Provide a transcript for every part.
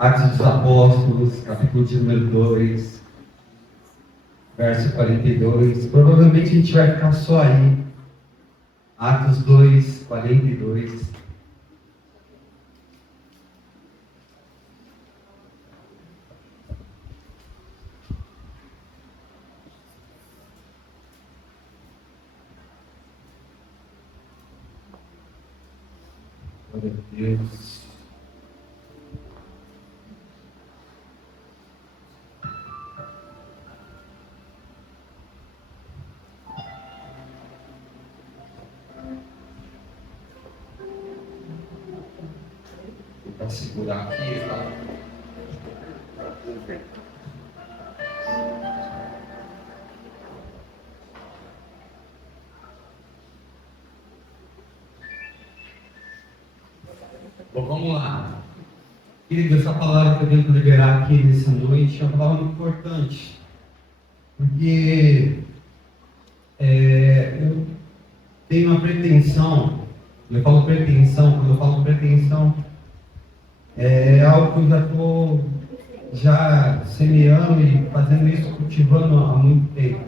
Atos dos Apóstolos, capítulo de número 2, verso 42. Provavelmente a gente vai ficar só aí. Atos 2, 42. Glória a Deus. Vou tentar segurar aqui, tá? Bom, vamos lá. Querido, essa palavra que eu tenho que liberar aqui nessa noite é uma palavra muito importante. Porque eu tenho uma pretensão, eu falo pretensão, quando eu falo pretensão, é algo que eu já estou semeando e fazendo isso, cultivando há muito tempo.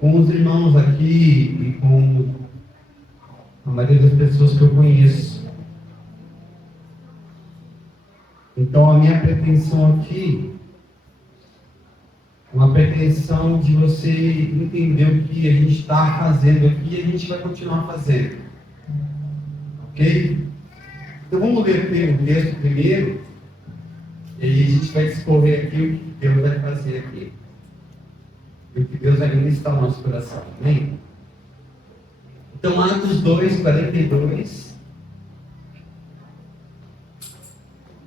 Com os irmãos aqui e com a maioria das pessoas que eu conheço. Então a minha pretensão aqui é uma pretensão de você entender o que a gente está fazendo aqui e a gente vai continuar fazendo. Ok? Então vamos ler o texto primeiro, e aí a gente vai discorrer aqui o que Deus vai fazer aqui. E o que Deus vai ministrar no nosso coração. Amém? Então Atos 2, 42.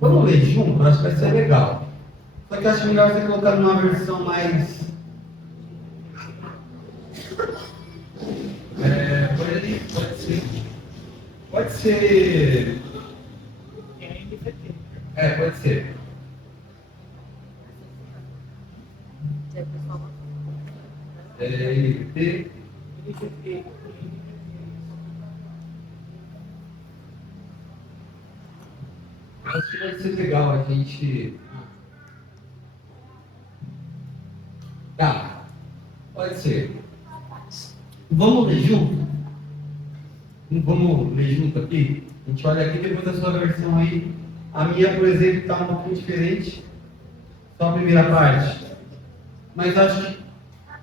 Vamos ler junto? Acho que vai ser legal. Só que eu acho melhor você colocar numa versão mais... Pode ser... Pode ser... Pode ser. Acho que vai ser legal a gente... Tá, pode ser. Vamos ler junto? Vamos ler junto aqui? A gente olha aqui depois da sua versão aí. A minha, por exemplo, está um pouquinho diferente. Só a primeira parte. Mas acho que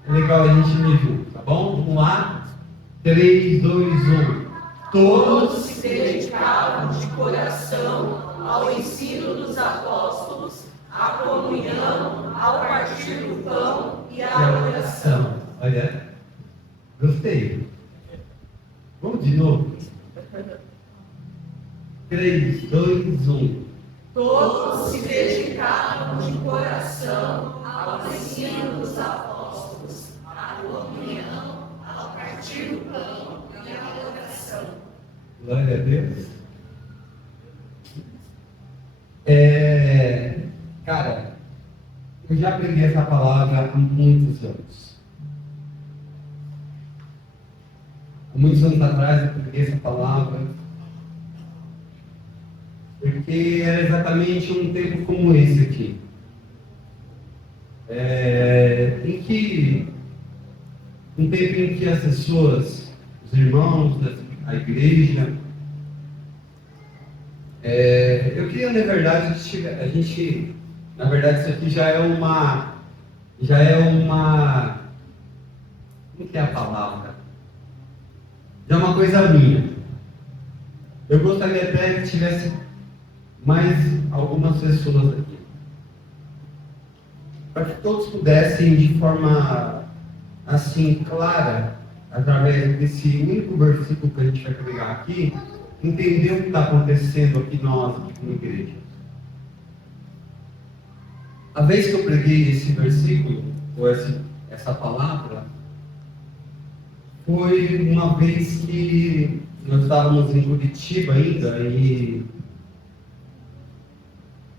é legal a gente ler junto, tá bom? Vamos lá? 3, 2, 1. Todos se dedicavam de coração ao ensino dos apóstolos, à comunhão, ao partir do pão e à oração. Olha, gostei. Vamos de novo? 3, 2, 1. Todos se dedicavam de coração ao ensino dos apóstolos, à comunhão, ao partir do pão e à oração. Glória a Deus. Cara, eu já aprendi essa palavra há muitos anos. Há muitos anos atrás eu aprendi essa palavra, porque era exatamente um tempo como esse aqui. Um tempo em que as pessoas, os irmãos, a igreja, eu queria, na verdade, na verdade, isso aqui já é uma, como que é a palavra? Já é uma coisa minha. Eu gostaria até que tivesse mais algumas pessoas aqui, para que todos pudessem, de forma assim, clara, através desse único versículo que a gente vai pegar aqui, entender o que está acontecendo aqui nós, aqui como igreja. A vez que eu preguei esse versículo, ou essa palavra, foi uma vez que nós estávamos em Curitiba ainda, e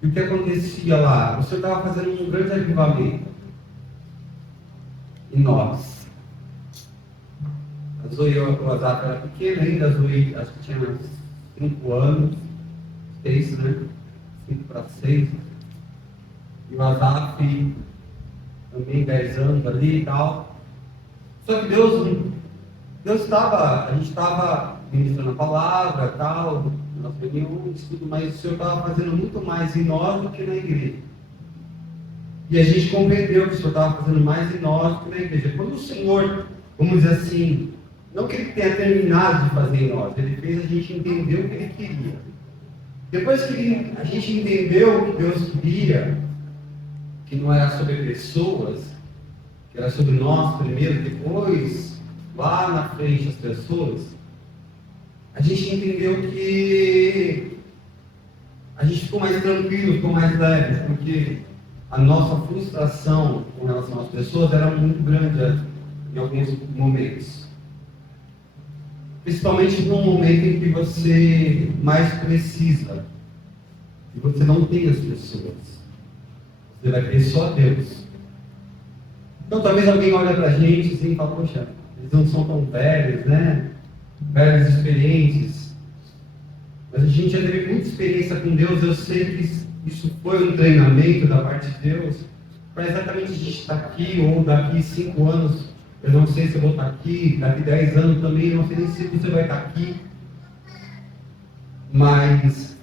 o que acontecia lá? O Senhor estava fazendo um grande avivamento em nós. A Zoe, o Azar era pequena ainda, a Zoe acho que tinha uns 5 anos, 6, né? 5 para 6. E o Azaf também 10 anos ali e tal. Só que Deus estava, a gente estava ministrando a palavra e tal, nas reuniões, tudo, mas o Senhor estava fazendo muito mais em nós do que na igreja. E a gente compreendeu que o Senhor estava fazendo mais em nós do que na igreja. Quando o Senhor, vamos dizer assim, não que Ele tenha terminado de fazer em nós, Ele fez a gente entender o que Ele queria. Depois que a gente entendeu o que Deus queria, que não era sobre pessoas, que era sobre nós primeiro, depois, lá na frente, as pessoas, a gente entendeu que a gente ficou mais tranquilo, ficou mais leve, porque a nossa frustração com relação às pessoas era muito grande em alguns momentos. Principalmente no momento em que você mais precisa, e você não tem as pessoas, você vai ter só Deus. Então talvez alguém olhe pra gente assim e fala, poxa, eles não são tão velhos, né? Velhos experientes. Mas a gente já teve muita experiência com Deus, eu sei que isso foi um treinamento da parte de Deus, para exatamente a gente estar aqui, ou daqui 5 anos, eu não sei se eu vou estar aqui, daqui 10 anos também, não sei nem se você vai estar aqui. Mas,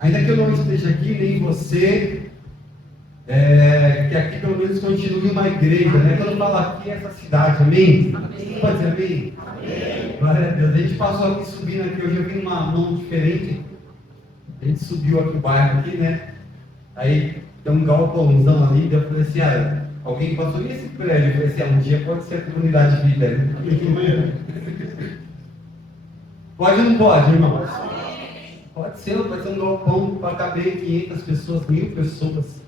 ainda que eu não esteja aqui, nem você, que aqui pelo menos continue uma igreja, né? Quando eu falo aqui, é essa cidade, amém? Amém. Pode dizer amém? Amém. Glória a Deus. A gente passou aqui subindo aqui, hoje eu vim numa mão diferente. A gente subiu aqui o bairro aqui, né? Aí tem um galpãozão ali, eu falei assim, alguém passou nesse prédio, eu falei assim, um dia pode ser a comunidade de vida, né? Pode ou não pode, irmãos? Pode ser um galpão para caber 500 pessoas, 1000 pessoas.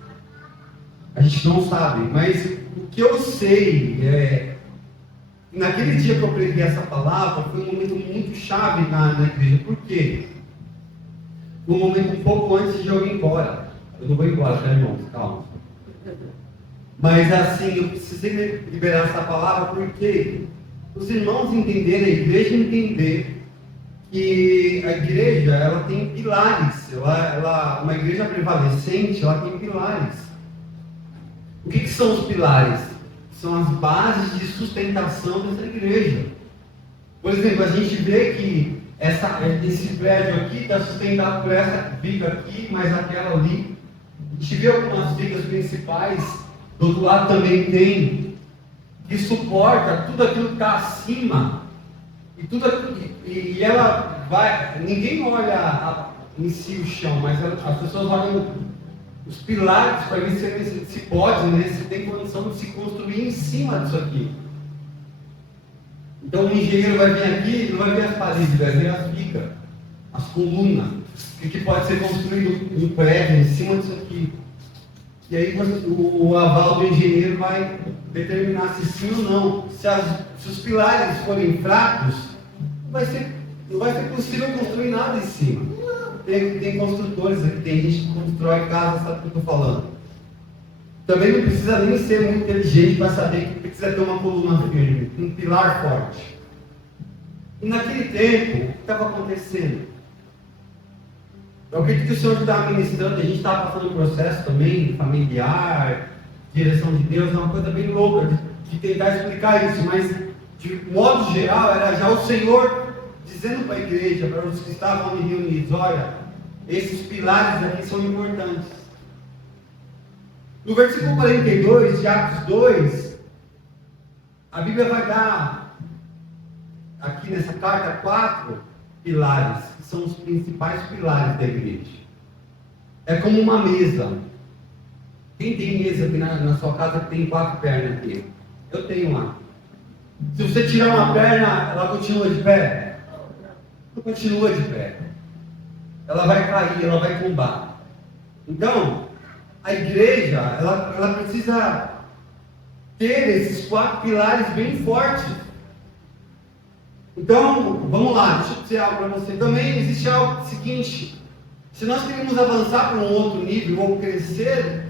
A gente não sabe, mas o que eu sei naquele dia que eu preguei essa palavra, foi um momento muito chave na igreja. Por quê? Foi um momento um pouco antes de eu ir embora. Eu não vou embora, tá, irmãos? Calma. Mas assim, eu precisei liberar essa palavra porque os irmãos entenderem, a igreja entender que a igreja, ela tem pilares. Uma igreja prevalecente, ela tem pilares. O que são os pilares? São as bases de sustentação dessa igreja. Por exemplo, a gente vê que esse prédio aqui está sustentado por essa viga aqui, mais aquela ali. A gente vê algumas vigas principais, do outro lado também tem, que suporta tudo aquilo que está acima. E ela vai, ninguém olha em si o chão, mas as pessoas olham os pilares para ver se pode, né, se tem condição de se construir em cima disso aqui. Então o engenheiro vai vir aqui, não vai ver as paredes, vai ver as vigas, as colunas, que pode ser construído um prédio em cima disso aqui. E aí o aval do engenheiro vai determinar se sim ou não. Se os pilares forem fracos, não vai ser possível construir nada em cima. Tem construtores aqui, tem gente que constrói casa, sabe o que eu estou falando. Também não precisa nem ser muito inteligente para saber que precisa ter uma coluna firme, um pilar forte. E naquele tempo, o que estava acontecendo? Eu acredito que o Senhor estava ministrando, a gente estava passando um processo também familiar, direção de Deus, é uma coisa bem louca de tentar explicar isso, mas de modo geral era já o Senhor dizendo para a igreja, para os que estavam ali reunidos, olha, esses pilares aqui são importantes. No versículo 42 de Atos 2, a Bíblia vai dar, aqui nessa carta, 4 pilares, que são os principais pilares da igreja. É como uma mesa. Quem tem mesa aqui na sua casa que tem 4 pernas aqui? Eu tenho lá. Se você tirar uma perna, ela continua de pé? Não continua de pé. Ela vai cair, ela vai tombar. Então, a igreja, ela precisa ter esses 4 pilares bem fortes. Então, vamos lá, deixa eu dizer algo para você. Também existe algo seguinte: se nós queremos avançar para um outro nível, ou crescer,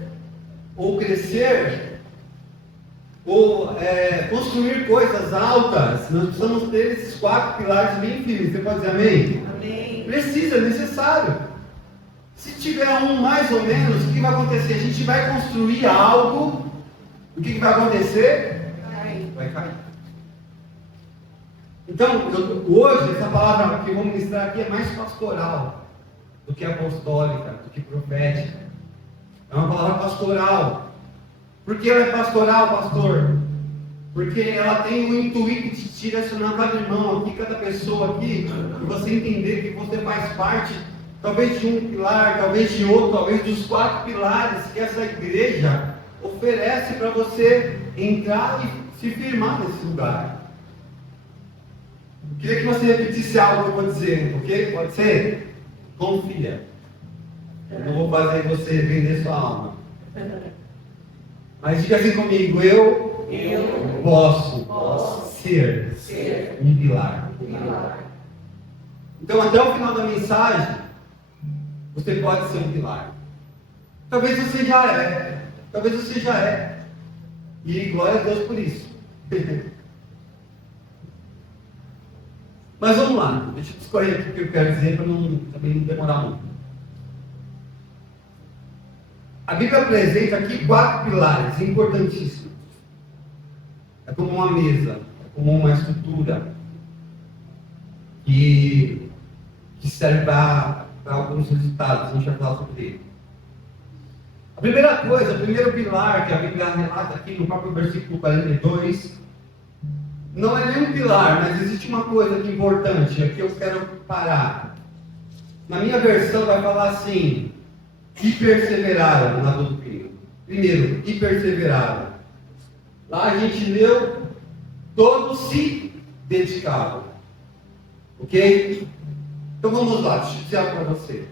construir coisas altas, nós precisamos ter esses 4 pilares bem firmes. Você pode dizer amém? Amém. Precisa, é necessário. Se tiver um mais ou menos, o que vai acontecer? A gente vai construir algo, o que vai acontecer? Vai cair. Então, hoje, essa palavra que eu vou ministrar aqui é mais pastoral do que apostólica, do que profética. É uma palavra pastoral. Por que ela é pastoral, pastor? Porque ela tem o intuito de direcionar cada irmão aqui, cada pessoa aqui, e você entender que você faz parte, talvez de um pilar, talvez de outro, talvez dos 4 pilares que essa igreja oferece para você entrar e se firmar nesse lugar. Eu queria que você repetisse algo que eu vou dizer, ok? Pode ser? Confia. Eu não vou fazer você vender sua alma. Mas diga assim comigo, eu posso ser um pilar. Então, até o final da mensagem, você pode ser um pilar. Talvez você já é. Talvez você já é. E glória a Deus por isso. Mas vamos lá. Deixa eu escolher aqui o que eu quero dizer para também não demorar muito. A Bíblia apresenta aqui 4 pilares importantíssimos. É como uma mesa, é como uma estrutura que serve para alguns resultados. A gente vai falar sobre ele. A primeira coisa, o primeiro pilar que a Bíblia relata aqui no próprio versículo 42, não é nenhum pilar, mas existe uma coisa aqui importante, aqui eu quero parar. Na minha versão vai falar assim: e perseveraram na doutrina. Primeiro, e perseveraram. Lá a gente leu, todos se dedicavam. Ok? Então vamos lá, deixa eu dizer algo para você.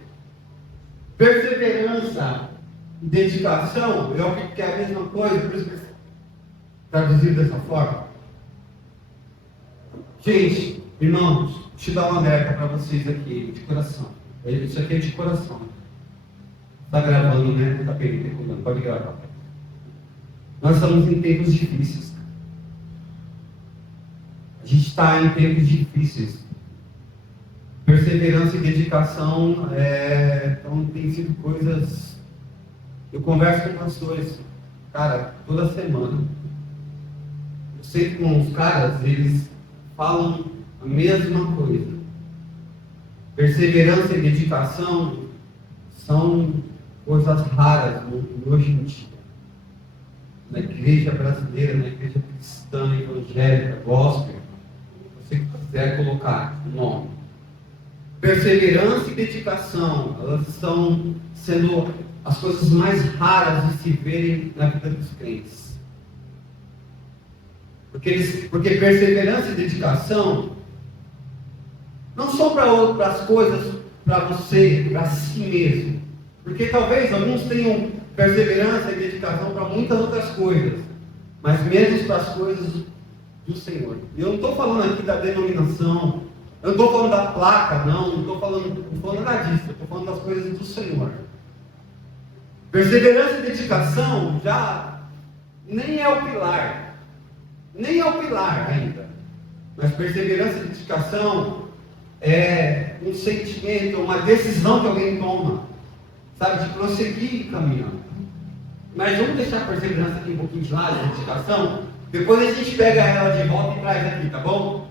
Perseverança e dedicação é o que é a mesma coisa, por isso que traduzido dessa forma. Gente, irmãos, deixa eu dar uma alerta para vocês aqui, de coração. Isso aqui é de coração. Está gravando, né? Está perguntando, pode gravar. Nós estamos em tempos difíceis. A gente está em tempos difíceis. Perseverança e dedicação então, tem sido coisas. Eu converso com pastores, cara, toda semana. Eu sei que com os caras, eles falam a mesma coisa. Perseverança e dedicação são coisas raras hoje em dia. Na igreja brasileira, na igreja cristã, evangélica, gospel, se você quiser colocar o nome. Perseverança e dedicação, elas estão sendo as coisas mais raras de se verem na vida dos crentes. Porque perseverança e dedicação não são para outras coisas, para você, para si mesmo. Porque talvez alguns tenham perseverança e dedicação para muitas outras coisas, mas menos para as coisas do Senhor. E eu não estou falando aqui da denominação, eu não estou falando da placa, não estou falando nada disso, eu estou falando das coisas do Senhor. Perseverança e dedicação já nem é o pilar. Nem é o pilar ainda. Mas perseverança e dedicação é um sentimento, uma decisão que alguém toma. Sabe, de prosseguir caminhando. Mas vamos deixar a perseverança aqui um pouquinho de lado, a dedicação. Depois a gente pega ela de volta e traz aqui, tá bom?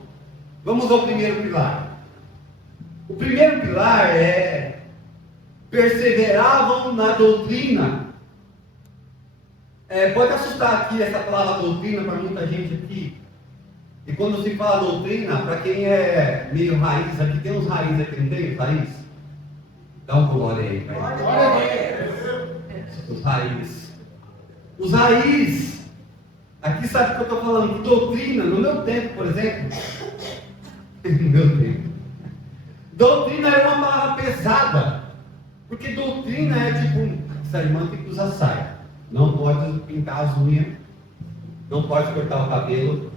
Vamos ao primeiro pilar. O primeiro pilar é: perseveravam na doutrina. Pode assustar aqui essa palavra doutrina para muita gente aqui. E quando se fala doutrina, para quem é meio raiz, aqui tem uns raízes aqui, não tem raiz? Dá um glória aí. Glória a Deus. Os raízes. Os raízes. Aqui sabe o que eu estou falando? Doutrina, no meu tempo, por exemplo. No meu tempo. Doutrina era uma palavra pesada. Porque doutrina é tipo, essa irmã tem que usar saia. Não pode pintar as unhas. Não pode cortar o cabelo.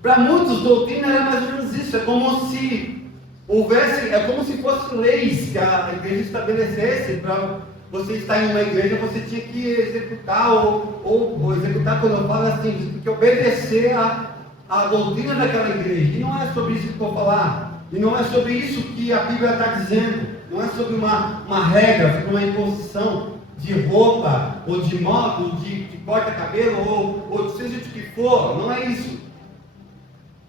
Para muitos, doutrina era mais ou menos isso. É como se houvesse, é como se fossem leis que a igreja estabelecesse. Para você estar em uma igreja, você tinha que executar, ou executar, quando eu falo assim, você tem que obedecer a doutrina daquela igreja. E não é sobre isso que eu vou falar. E não é sobre isso que a Bíblia está dizendo. não é sobre uma regra, sobre uma imposição de roupa, ou de modo, de corta-cabelo, ou seja de que for, não é isso.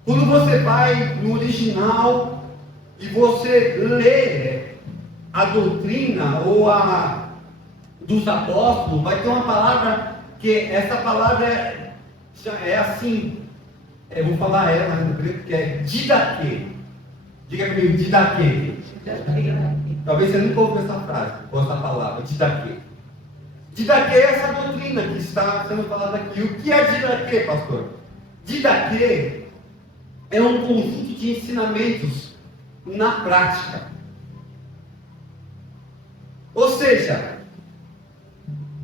Quando você vai no original e você lê a doutrina ou a dos apóstolos, vai ter uma palavra que essa palavra é assim, eu vou falar ela no grego, que é didaquê. Diga comigo, didaquê. Talvez você nunca ouviu essa frase, ou essa palavra, didaquê. Didaquê é essa doutrina que está sendo falada aqui. O que é didaquê, pastor? Didaquê é um conjunto de ensinamentos na prática. Ou seja,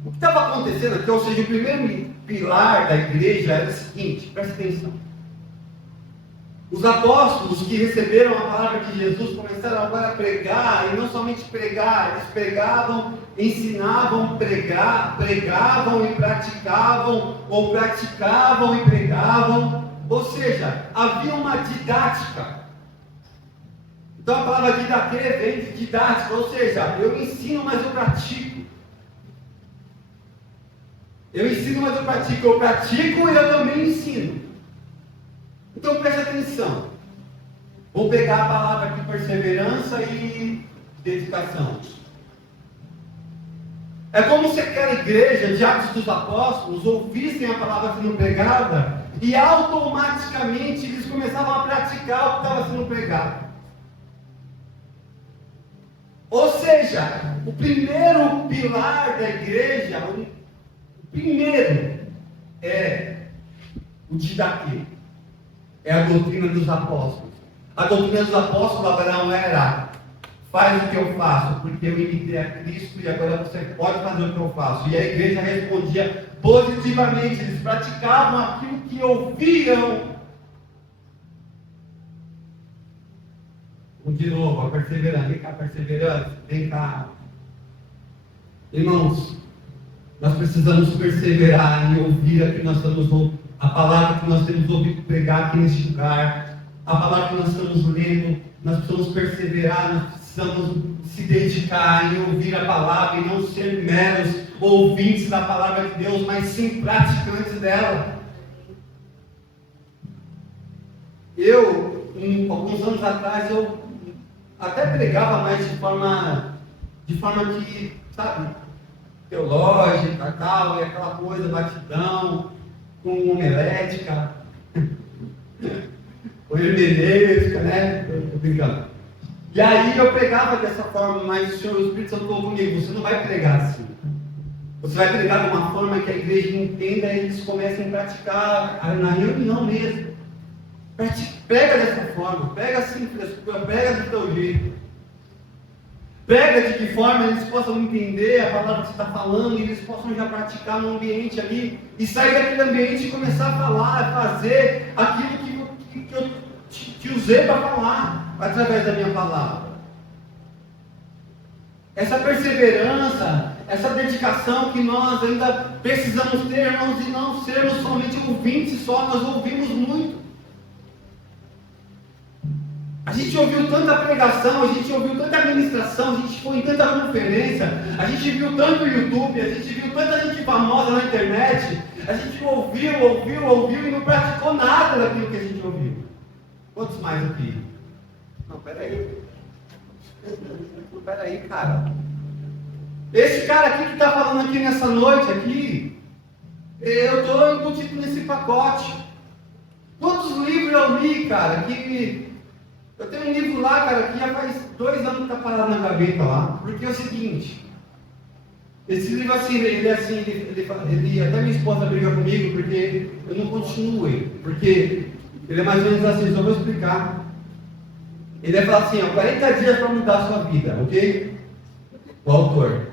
o que estava acontecendo aqui, ou seja, o primeiro pilar da igreja era o seguinte, presta atenção. Os apóstolos que receberam a palavra de Jesus começaram agora a pregar, e não somente pregar, eles pregavam, ensinavam, pregavam e praticavam, ou praticavam e pregavam, ou seja, havia uma didática. Então a palavra didaquê vem de didática, ou seja, eu ensino, mas eu pratico. Eu ensino, mas eu pratico e eu também ensino. Então preste atenção. Vou pegar a palavra aqui, perseverança e dedicação. É como se aquela igreja de Atos dos Apóstolos ouvissem a palavra sendo pregada e automaticamente eles começavam a praticar o que estava sendo pregado. Ou seja, o primeiro pilar da igreja, o primeiro é o didaquê. É a doutrina dos apóstolos. A doutrina dos apóstolos, Abraão, era: faz o que eu faço, porque eu imitei a Cristo e agora você pode fazer o que eu faço. E a igreja respondia positivamente, eles praticavam aquilo que ouviam. De novo, a perseverança. Vem cá, perseverança. Vem cá. Irmãos, nós precisamos perseverar em ouvir aqui nós estamos ouvindo. A palavra que nós temos ouvido pregar aqui neste lugar, a palavra que nós estamos lendo, nós precisamos perseverar, nós precisamos se dedicar em ouvir a palavra e não ser meros ouvintes da palavra de Deus, mas sim praticantes dela. Alguns anos atrás, eu até pregava mais de forma que, sabe, teológica, tal, e aquela coisa, batidão, com homilética, ou hermenêutica, né? Estou brincando. E aí eu pregava dessa forma, mas o Espírito Santo falou comigo: você não vai pregar assim. Você vai pregar de uma forma que a igreja entenda e eles comecem a praticar na reunião mesmo. Prega dessa forma, prega assim, prega do teu jeito. Prega de que forma eles possam entender a palavra que você está falando e eles possam já praticar no ambiente ali e sair daquele ambiente e começar a falar, a fazer aquilo que eu te usei para falar através da minha palavra. Essa perseverança, essa dedicação que nós ainda precisamos ter, irmãos, e não sermos somente ouvintes só, nós ouvimos muito. A gente ouviu tanta pregação, a gente ouviu tanta ministração, a gente foi em tanta conferência, a gente viu tanto YouTube, a gente viu tanta gente famosa na internet, a gente ouviu e não praticou nada daquilo que a gente ouviu. Quantos mais aqui? Não, peraí, cara. Esse cara aqui que está falando aqui nessa noite aqui, eu estou embutido nesse pacote. Quantos livros eu li, cara, eu tenho um livro lá, cara, que já faz 2 anos que está parado na gaveta lá, porque é o seguinte, esse livro assim, ele até minha esposa briga comigo, porque eu não continuo ele, porque ele é mais ou menos assim, só vou explicar. Ele vai falar assim, 40 dias para mudar a sua vida, ok? O autor.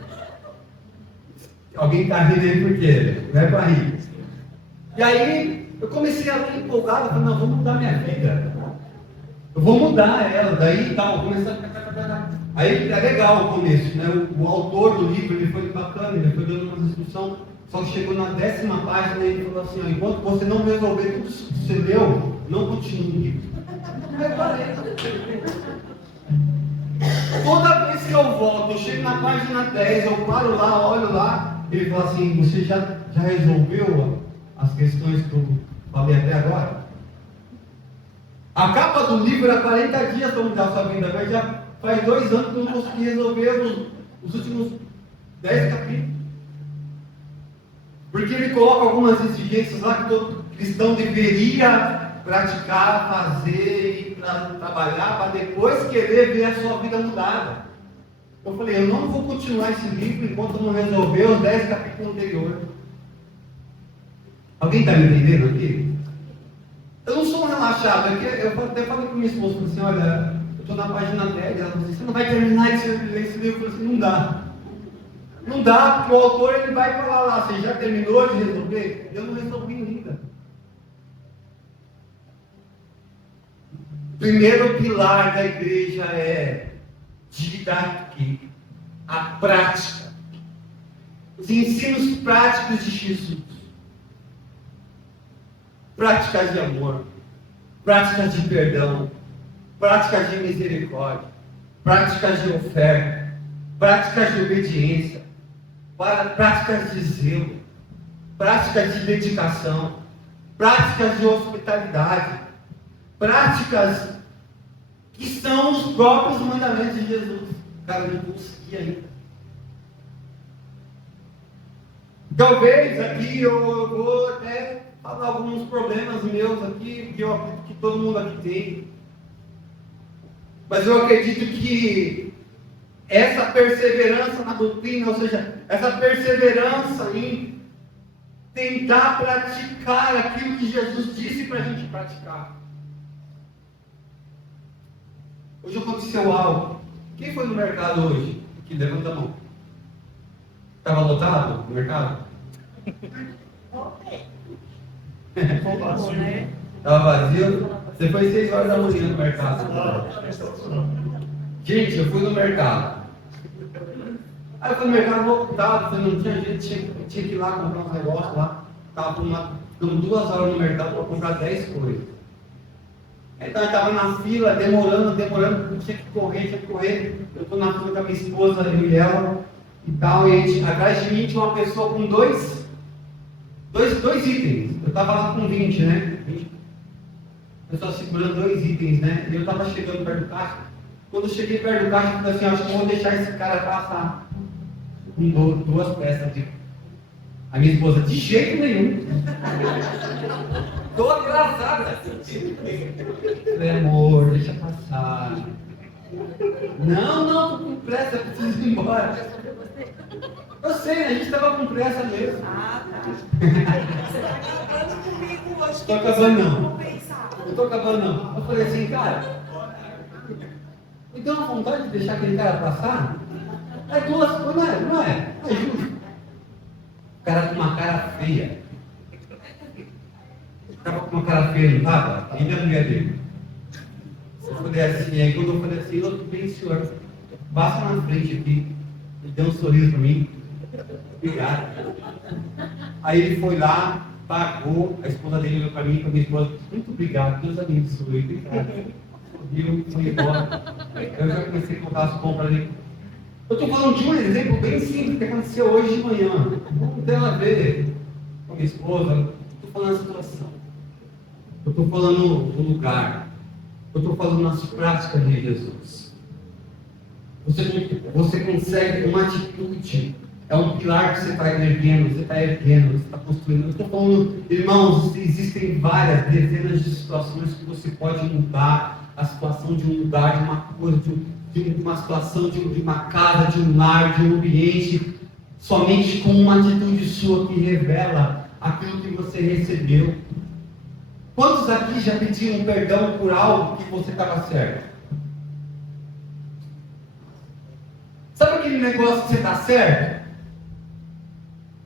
Alguém está rindo aí por quê? Não é para rir. E aí, eu comecei a ler empolgado, falei, não, vou mudar minha vida. Eu vou mudar ela, daí tal, começar a... Aí é legal o começo, né? O autor do livro, ele foi bacana, ele foi dando uma instrução, só que chegou na 10ª página e ele falou assim, ó, enquanto você não resolver tudo que você leu, não continue o livro. Aí eu parei. Toda vez que eu volto, eu chego na página 10, eu paro lá, olho lá, ele fala assim, você já resolveu as questões que eu falei até agora? A capa do livro era 40 dias para mudar a sua vida, mas já faz 2 anos que eu não consegui resolver os últimos 10 capítulos. Porque ele coloca algumas exigências lá que todo cristão deveria praticar, fazer, e trabalhar, para depois querer ver a sua vida mudada. Eu falei, eu não vou continuar esse livro enquanto eu não resolver os 10 capítulos anteriores. Alguém está me entendendo aqui? Eu não sou um relaxado, eu até falei com minha esposa, assim, olha, eu estou na página 10, ela falou assim, você não vai terminar esse livro? Eu falei assim, não dá. Não dá, porque o autor ele vai falar lá, você já terminou de resolver? Eu não resolvi ainda. Primeiro pilar da igreja é didática, a prática, os ensinos práticos de Jesus, práticas de amor, práticas de perdão, práticas de misericórdia, práticas de oferta, práticas de obediência, práticas de zelo, práticas de dedicação, práticas de hospitalidade, práticas que são os próprios mandamentos de Jesus. Cara, eu não consegui ainda. Talvez aqui eu vou até falar alguns problemas meus aqui, que eu acredito que todo mundo aqui tem. Mas eu acredito que essa perseverança na doutrina, ou seja, essa perseverança em tentar praticar aquilo que Jesus disse para a gente praticar. Hoje aconteceu algo. Quem foi no mercado hoje? Que levanta a mão. Estava lotado no mercado? Estava vazio? Você foi 6 horas da manhã no mercado. Gente, eu fui no mercado. Aí eu fui no mercado lotado, não tinha gente, tinha que ir lá comprar uns negócios lá. Ficamos 2 horas no mercado para comprar 10 coisas. Então eu estava na fila, demorando, tinha que correr. Eu estou na fila com a minha esposa, eu e ela, e tal, e atrás de mim tinha uma pessoa com dois itens. Eu estava lá com 20, né? 20. Eu estava segurando 2 itens, né? E eu estava chegando perto do caixa. Quando eu cheguei perto do caixa, eu falei assim, acho que eu vou deixar esse cara passar com 2 peças de... A minha esposa, de jeito nenhum. Tô atrasada. Falei, amor, deixa passar. Não, tô com pressa, eu preciso ir embora. Eu sei, a gente estava com pressa mesmo. Ah, tá. Você tá acabando comigo hoje. Tô acabando não. Eu tô acabando não. Eu falei assim, cara, me deu uma vontade de deixar aquele cara passar? É 2 coisas, não é? É justo. O cara com uma cara feia. Estava com uma cara feia, não estava? Ainda a mulher dele. Eu falei assim, aí quando eu falei assim, eu bem, senhor, passa na frente aqui. Ele deu um sorriso para mim. Obrigado. Aí ele foi lá, pagou, a esposa dele olhou para mim e para minha esposa, muito obrigado, Deus abençoe, obrigado. Viu, foi embora. Eu já comecei a contar as compras ali. Eu estou falando de um exemplo bem simples que aconteceu hoje de manhã. Não tem a ver com a minha esposa. Eu estou falando da situação. Eu estou falando do lugar. Eu estou falando nas práticas de Jesus. Você consegue uma atitude. É um pilar que você está erguendo, você está construindo. Eu estou falando, irmãos, existem várias, dezenas de situações que você pode mudar a situação de um lugar, de uma coisa, de uma situação, de uma casa, de um lar, de um ambiente, somente com uma atitude sua que revela aquilo que você recebeu. Quantos aqui já pediram perdão por algo que você estava certo? Sabe aquele negócio que você está certo?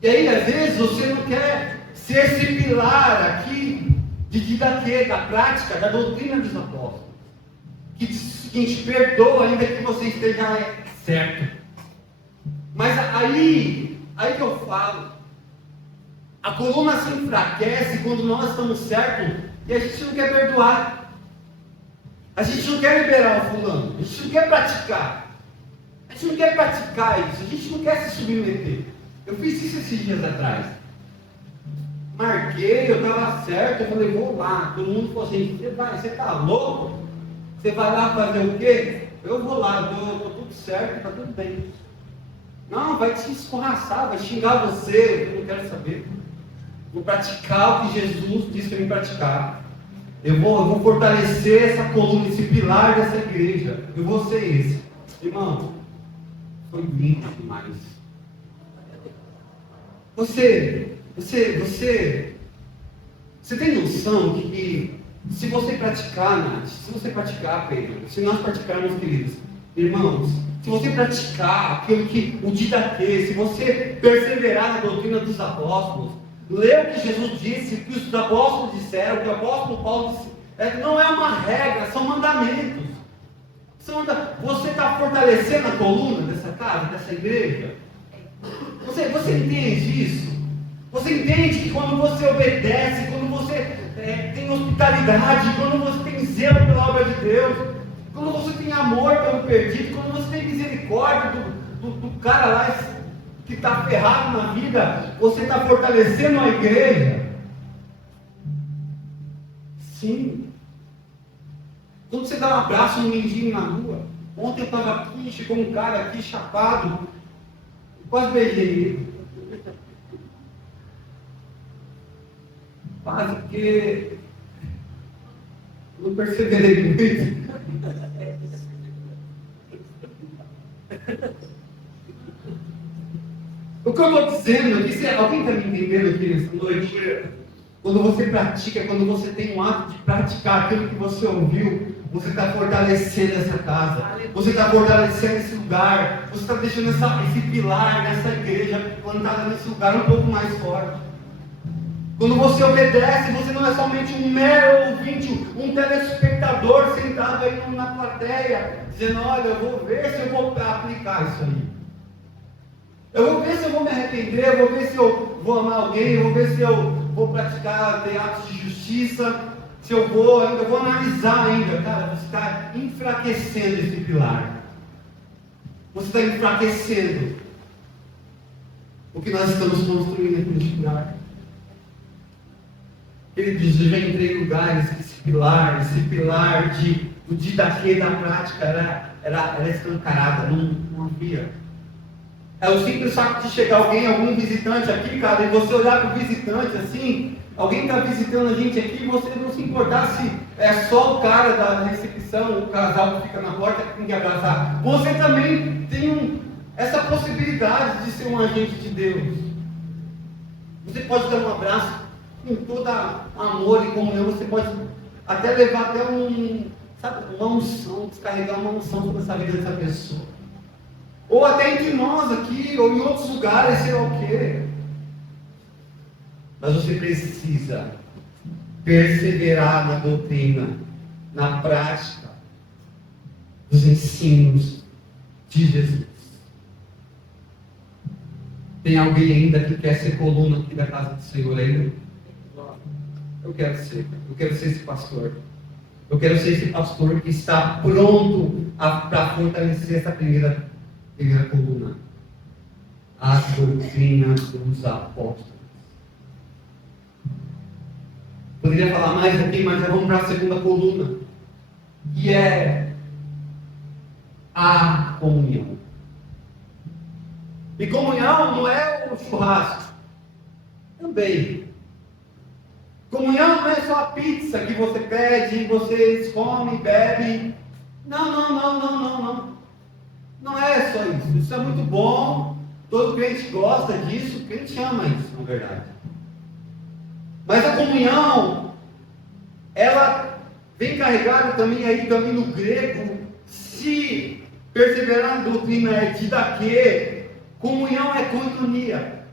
E aí, às vezes, você não quer ser esse pilar aqui de didaquê, da prática, da doutrina dos apóstolos. Que diz o seguinte, perdoa ainda que você esteja certo. Mas aí que eu falo, a coluna se enfraquece quando nós estamos certos e a gente não quer perdoar. A gente não quer liberar o fulano, a gente não quer praticar. gente não quer praticar isso, a gente não quer se submeter. Eu fiz isso esses dias atrás. Marquei, eu estava certo, eu falei, vou lá. Todo mundo falou assim, você está louco? Você vai lá fazer o quê? Eu vou lá, estou tudo certo, está tudo bem. Não, vai te escorraçar, vai xingar você, eu não quero saber. Vou praticar o que Jesus disse para mim praticar. Eu vou fortalecer essa coluna, esse pilar dessa igreja. Eu vou ser esse. Irmão, foi lindo demais. Você tem noção de que se você praticar, Nath, se você praticar, Pedro, se nós praticarmos, queridos, irmãos, se você praticar aquilo que o Didaquê, se você perseverar na doutrina dos apóstolos, ler o que Jesus disse, o que os apóstolos disseram, o que o apóstolo Paulo disse, não é uma regra, são mandamentos. Você está fortalecendo a coluna dessa casa, dessa igreja? Você entende isso? Você entende que quando você obedece, quando você tem hospitalidade, quando você tem zelo pela obra de Deus, quando você tem amor pelo perdido, quando você tem misericórdia do cara lá que está ferrado na vida, você está fortalecendo a igreja? Sim. Quando você dá um abraço no mendigo na rua, ontem eu estava aqui, chegou um cara aqui chapado, quase beijei ele. Quase que não perceberei muito. O que eu estou dizendo aqui, se alguém está me entendendo aqui nessa noite? Quando você pratica, quando você tem um ato de praticar aquilo que você ouviu, você está fortalecendo essa casa, você está fortalecendo esse lugar, você está deixando esse pilar nessa igreja plantada nesse lugar um pouco mais forte. Quando você obedece, você não é somente um mero ouvinte, um telespectador sentado aí na plateia, dizendo, olha, eu vou ver se eu vou aplicar isso aí. Eu vou ver se eu vou me arrepender, eu vou ver se eu vou amar alguém, eu vou ver se eu vou praticar atos de justiça, se eu vou analisar ainda. Cara, você está enfraquecendo esse pilar. Você está enfraquecendo o que nós estamos construindo aqui nesse pilar. Ele diz, eu já entrei em lugares que esse pilar do Didaquê da prática era escancarada, não havia. É o simples fato de chegar algum visitante aqui, cara, e você olhar para o visitante assim, alguém está visitando a gente aqui, e você não se importar se é só o cara da recepção, o casal que fica na porta que tem que abraçar. Você também tem essa possibilidade de ser um agente de Deus. Você pode dar um abraço com todo amor e comunhão, você pode até levar até uma unção, descarregar uma unção sobre essa vida dessa pessoa. Ou até entre nós aqui, ou em outros lugares, sei lá o quê. Mas você precisa perseverar na doutrina, na prática dos ensinos de Jesus. Tem alguém ainda que quer ser coluna aqui da casa do Senhor ainda? Eu quero ser esse pastor. Eu quero ser esse pastor que está pronto para fortalecer essa primeira coluna. A doutrina dos apóstolos. Poderia falar mais aqui, mas já vamos para a segunda coluna, que é a comunhão. E comunhão não é o churrasco. Também. Comunhão não é só a pizza que você pede, vocês comem, bebem. Não. Não é só isso. Isso é muito bom. Todo crente gosta disso. O crente ama isso, na verdade. Mas a comunhão, ela vem carregada também no grego. Se perseverar na doutrina é Didaquê, comunhão é koinonia.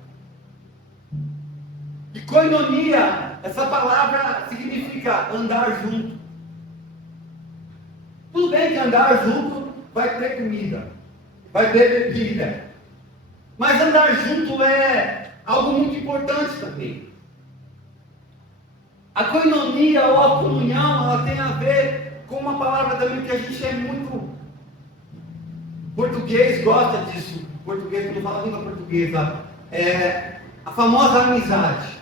E koinonia, essa palavra significa andar junto. Tudo bem que andar junto vai ter comida, vai ter bebida. Mas andar junto é algo muito importante também. A koinonia ou a comunhão, ela tem a ver com uma palavra também que a gente é muito O português gosta disso. O português, quando fala língua portuguesa, é a famosa amizade.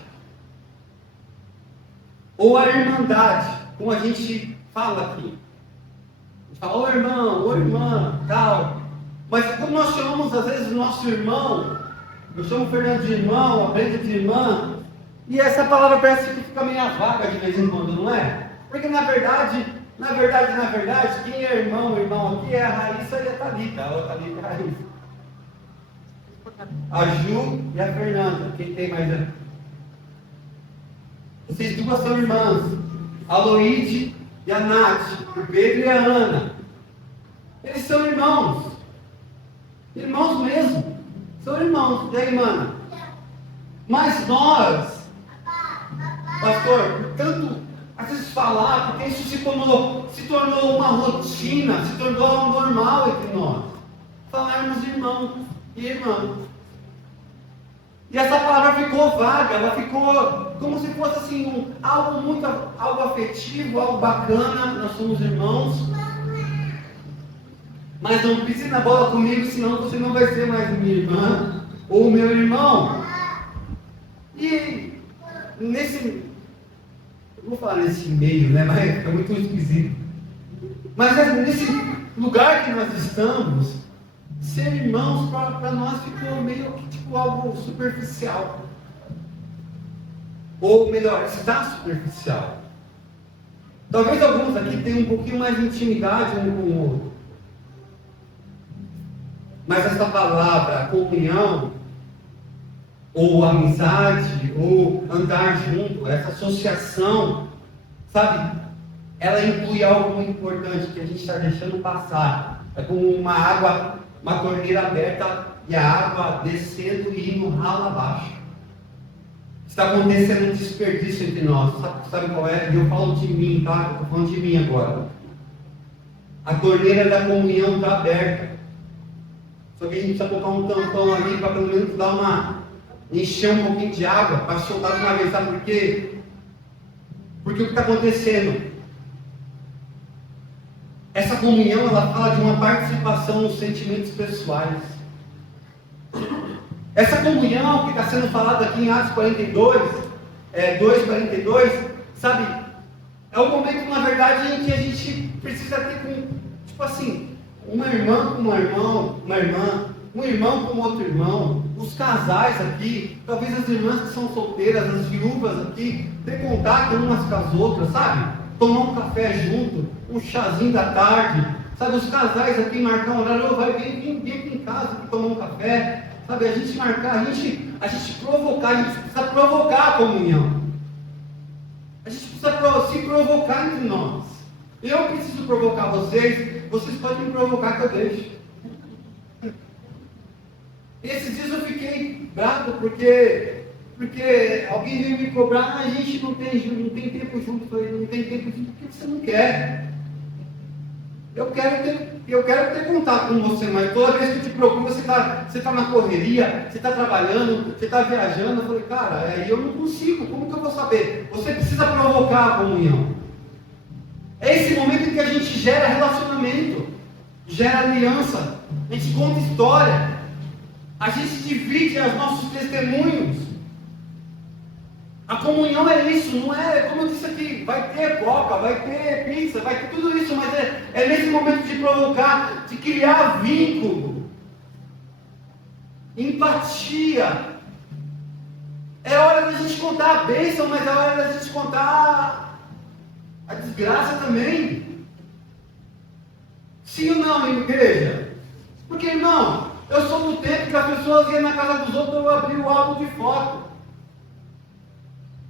Ou a irmandade, como a gente fala aqui. A gente fala, ô irmão, ô irmã, tal. Mas como nós chamamos às vezes o nosso irmão, eu chamo o Fernando de irmão, a Brenda de irmã, e essa palavra parece que fica meio vaga de vez em quando, não é? Porque na verdade, quem é irmão aqui é a Raíssa e a Thalita. A Thalita e a Raíssa. A Ju e a Fernanda. Quem tem mais? Vocês duas são irmãs. A Loide e a Nath. O Pedro e a Ana. Eles são irmãos. Irmãos mesmo. São irmãos. E aí, mana? Mas nós, pastor, tanto às vezes falar, porque isso se tornou uma rotina, se tornou algo normal entre nós. Falarmos irmãos e irmãs. E essa palavra ficou vaga, ela ficou como se fosse assim, algo afetivo, algo bacana. Nós somos irmãos. Mas não pise na bola comigo, senão você não vai ser mais minha irmã ou meu irmão. E eu vou falar nesse meio, né? Mas é muito esquisito. Mas nesse lugar que nós estamos, ser irmãos para nós ficou meio que tipo algo superficial. Ou melhor, está superficial. Talvez alguns aqui tenham um pouquinho mais de intimidade um com o outro. Mas essa palavra, comunhão, ou amizade, ou andar junto, essa associação, sabe? Ela inclui algo muito importante que a gente está deixando passar. É como uma torneira aberta e a água descendo e indo ralo abaixo. Está acontecendo um desperdício entre nós. Sabe qual é? E eu falo de mim, tá? Eu estou falando de mim agora. A torneira da comunhão está aberta. Só que a gente precisa colocar um tampão ali para pelo menos encher um pouquinho de água para soltar de uma vez. Sabe por quê? Porque o que está acontecendo? Essa comunhão, ela fala de uma participação nos sentimentos pessoais. Essa comunhão que está sendo falada aqui em Atos 2:42, sabe? É um momento, na verdade, em que a gente precisa ter tipo assim, uma irmã com um irmã, um irmão com outro irmão, os casais aqui, talvez as irmãs que são solteiras, as viúvas aqui, ter contato umas com as outras, sabe? Tomar um café junto, um chazinho da tarde, sabe? Os casais aqui marcar um horário, vai vir aqui em casa aqui tomar um café, sabe? A gente marcar, a gente provocar, a gente precisa provocar a comunhão. A gente precisa se provocar entre nós. Eu preciso provocar vocês podem me provocar que eu deixo. Esses dias eu fiquei bravo porque alguém veio me cobrar, a gente não tem tempo junto. Eu falei, não tem tempo junto, por que você não quer? Eu quero ter contato com você, mas toda vez que eu te procuro, você está na correria, você está trabalhando, você está viajando. Eu falei, cara, eu não consigo, como que eu vou saber? Você precisa provocar a comunhão. É esse momento em que a gente gera relacionamento, gera aliança, a gente conta história, a gente divide os nossos testemunhos. A comunhão é isso, não é, como eu disse aqui, vai ter coca, vai ter pizza, vai ter tudo isso, mas é nesse momento de provocar, de criar vínculo, empatia. É hora da gente contar a bênção, mas é hora da gente contar a desgraça também. Sim ou não, igreja? Porque, irmão, eu sou do tempo que as pessoas iam na casa dos outros, eu abri o álbum de foto.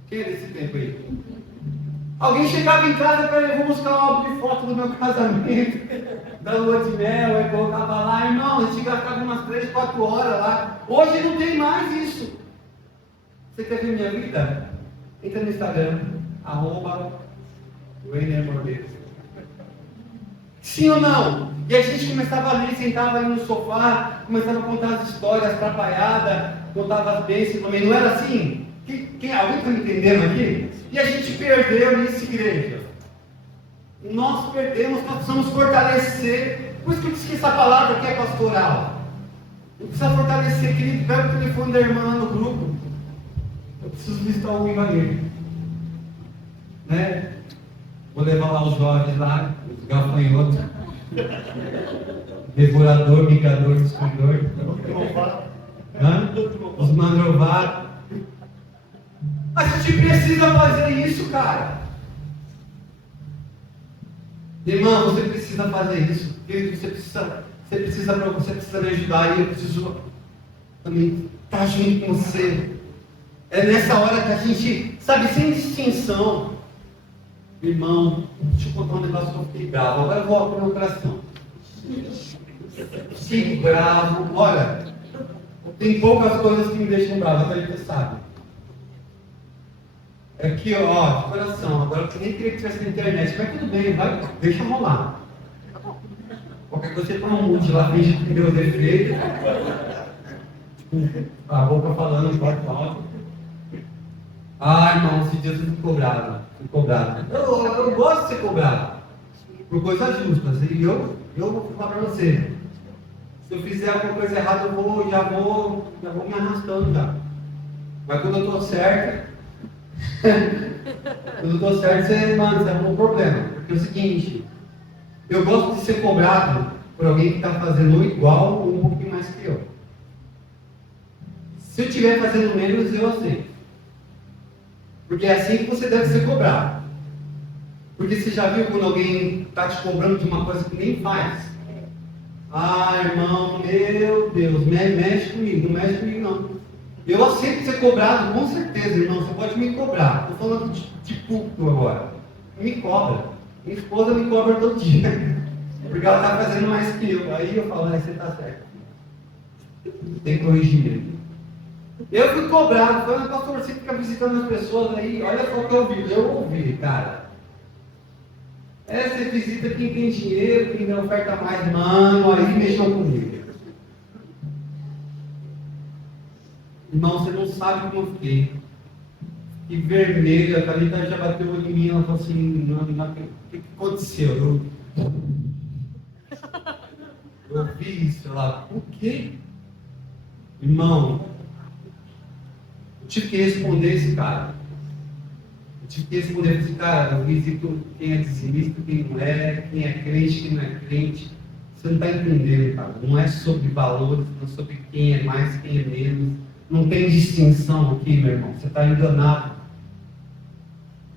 Quem é desse tempo aí? Alguém chegava em casa e falava, eu vou buscar o álbum de foto do meu casamento, da lua de mel, e colocava lá, irmão, a gente gastava umas 3, 4 horas lá. Hoje não tem mais isso. Você quer ver minha vida? Entra no Instagram, @WeinerMordes. Sim ou não? E a gente começava ali, sentava ali no sofá, começava a contar as histórias atrapalhadas, contava as bênçãos também, não era assim? Alguém está me entendendo aqui? E a gente perdeu isso, igreja. Nós perdemos, nós precisamos fortalecer Por isso que eu disse que essa palavra aqui é pastoral. Eu preciso fortalecer, querido. Pega o telefone da irmã lá no grupo. Eu preciso visitar o Ivanir. Né? Vou levar lá os jovens lá, os gafanhotos. Devorador, migrador, destruidor. Os mandrovados. Mas a gente precisa fazer isso, cara. Irmã, você precisa fazer isso. Querido, você precisa me ajudar e eu preciso também estar junto com você. É nessa hora que a gente, sabe, sem distinção. Irmão, deixa eu contar um negócio que eu fiquei bravo. Agora eu vou abrir meu coração. Fiquei bravo. Olha, tem poucas coisas que me deixam bravo, até você sabe. É aqui, ó, de coração. Agora eu nem queria que tivesse na internet, mas tudo bem, vai, deixa rolar. Qualquer coisa você põe um monte lá, finge que deu defeito. A boca falando, quarto alto. Ah, irmão, esse dia você ficou bravo. Eu gosto de ser cobrado. Por coisas justas. E eu vou falar para você. Se eu fizer alguma coisa errada, eu já vou me arrastando já. Mas quando eu estou certo, você arruma um problema. Porque é o seguinte, eu gosto de ser cobrado por alguém que está fazendo igual ou um pouquinho mais que eu. Se eu estiver fazendo menos, eu aceito. Porque é assim que você deve ser cobrado. Porque você já viu quando alguém está te cobrando de uma coisa que nem faz? Ah, irmão, meu Deus, mexe comigo, não mexe comigo não. Eu aceito ser cobrado, com certeza, irmão, você pode me cobrar. Estou falando de público agora. Me cobra. Minha esposa me cobra todo dia. Porque ela está fazendo mais que eu. Aí eu falo, você está certo. Tem que corrigir mesmo. Eu fui cobrado, falando, pastor, você fica visitando as pessoas aí, olha só o que eu ouvi. Eu ouvi, cara. Você visita quem tem dinheiro, quem dá oferta mais, mano, aí mexeu comigo. Irmão, você não sabe como eu fiquei. Que vermelha, a Thalita já bateu em mim, ela falou assim, o que aconteceu? Eu vi isso, ela, o quê? Irmão, eu tive que responder esse cara. Eu tive que responder esse cara. Eu visito quem é dizimista, quem não é, quem é crente, quem não é crente. Você não está entendendo, cara. Não é sobre valores, não é sobre quem é mais, quem é menos. Não tem distinção aqui, meu irmão. Você está enganado.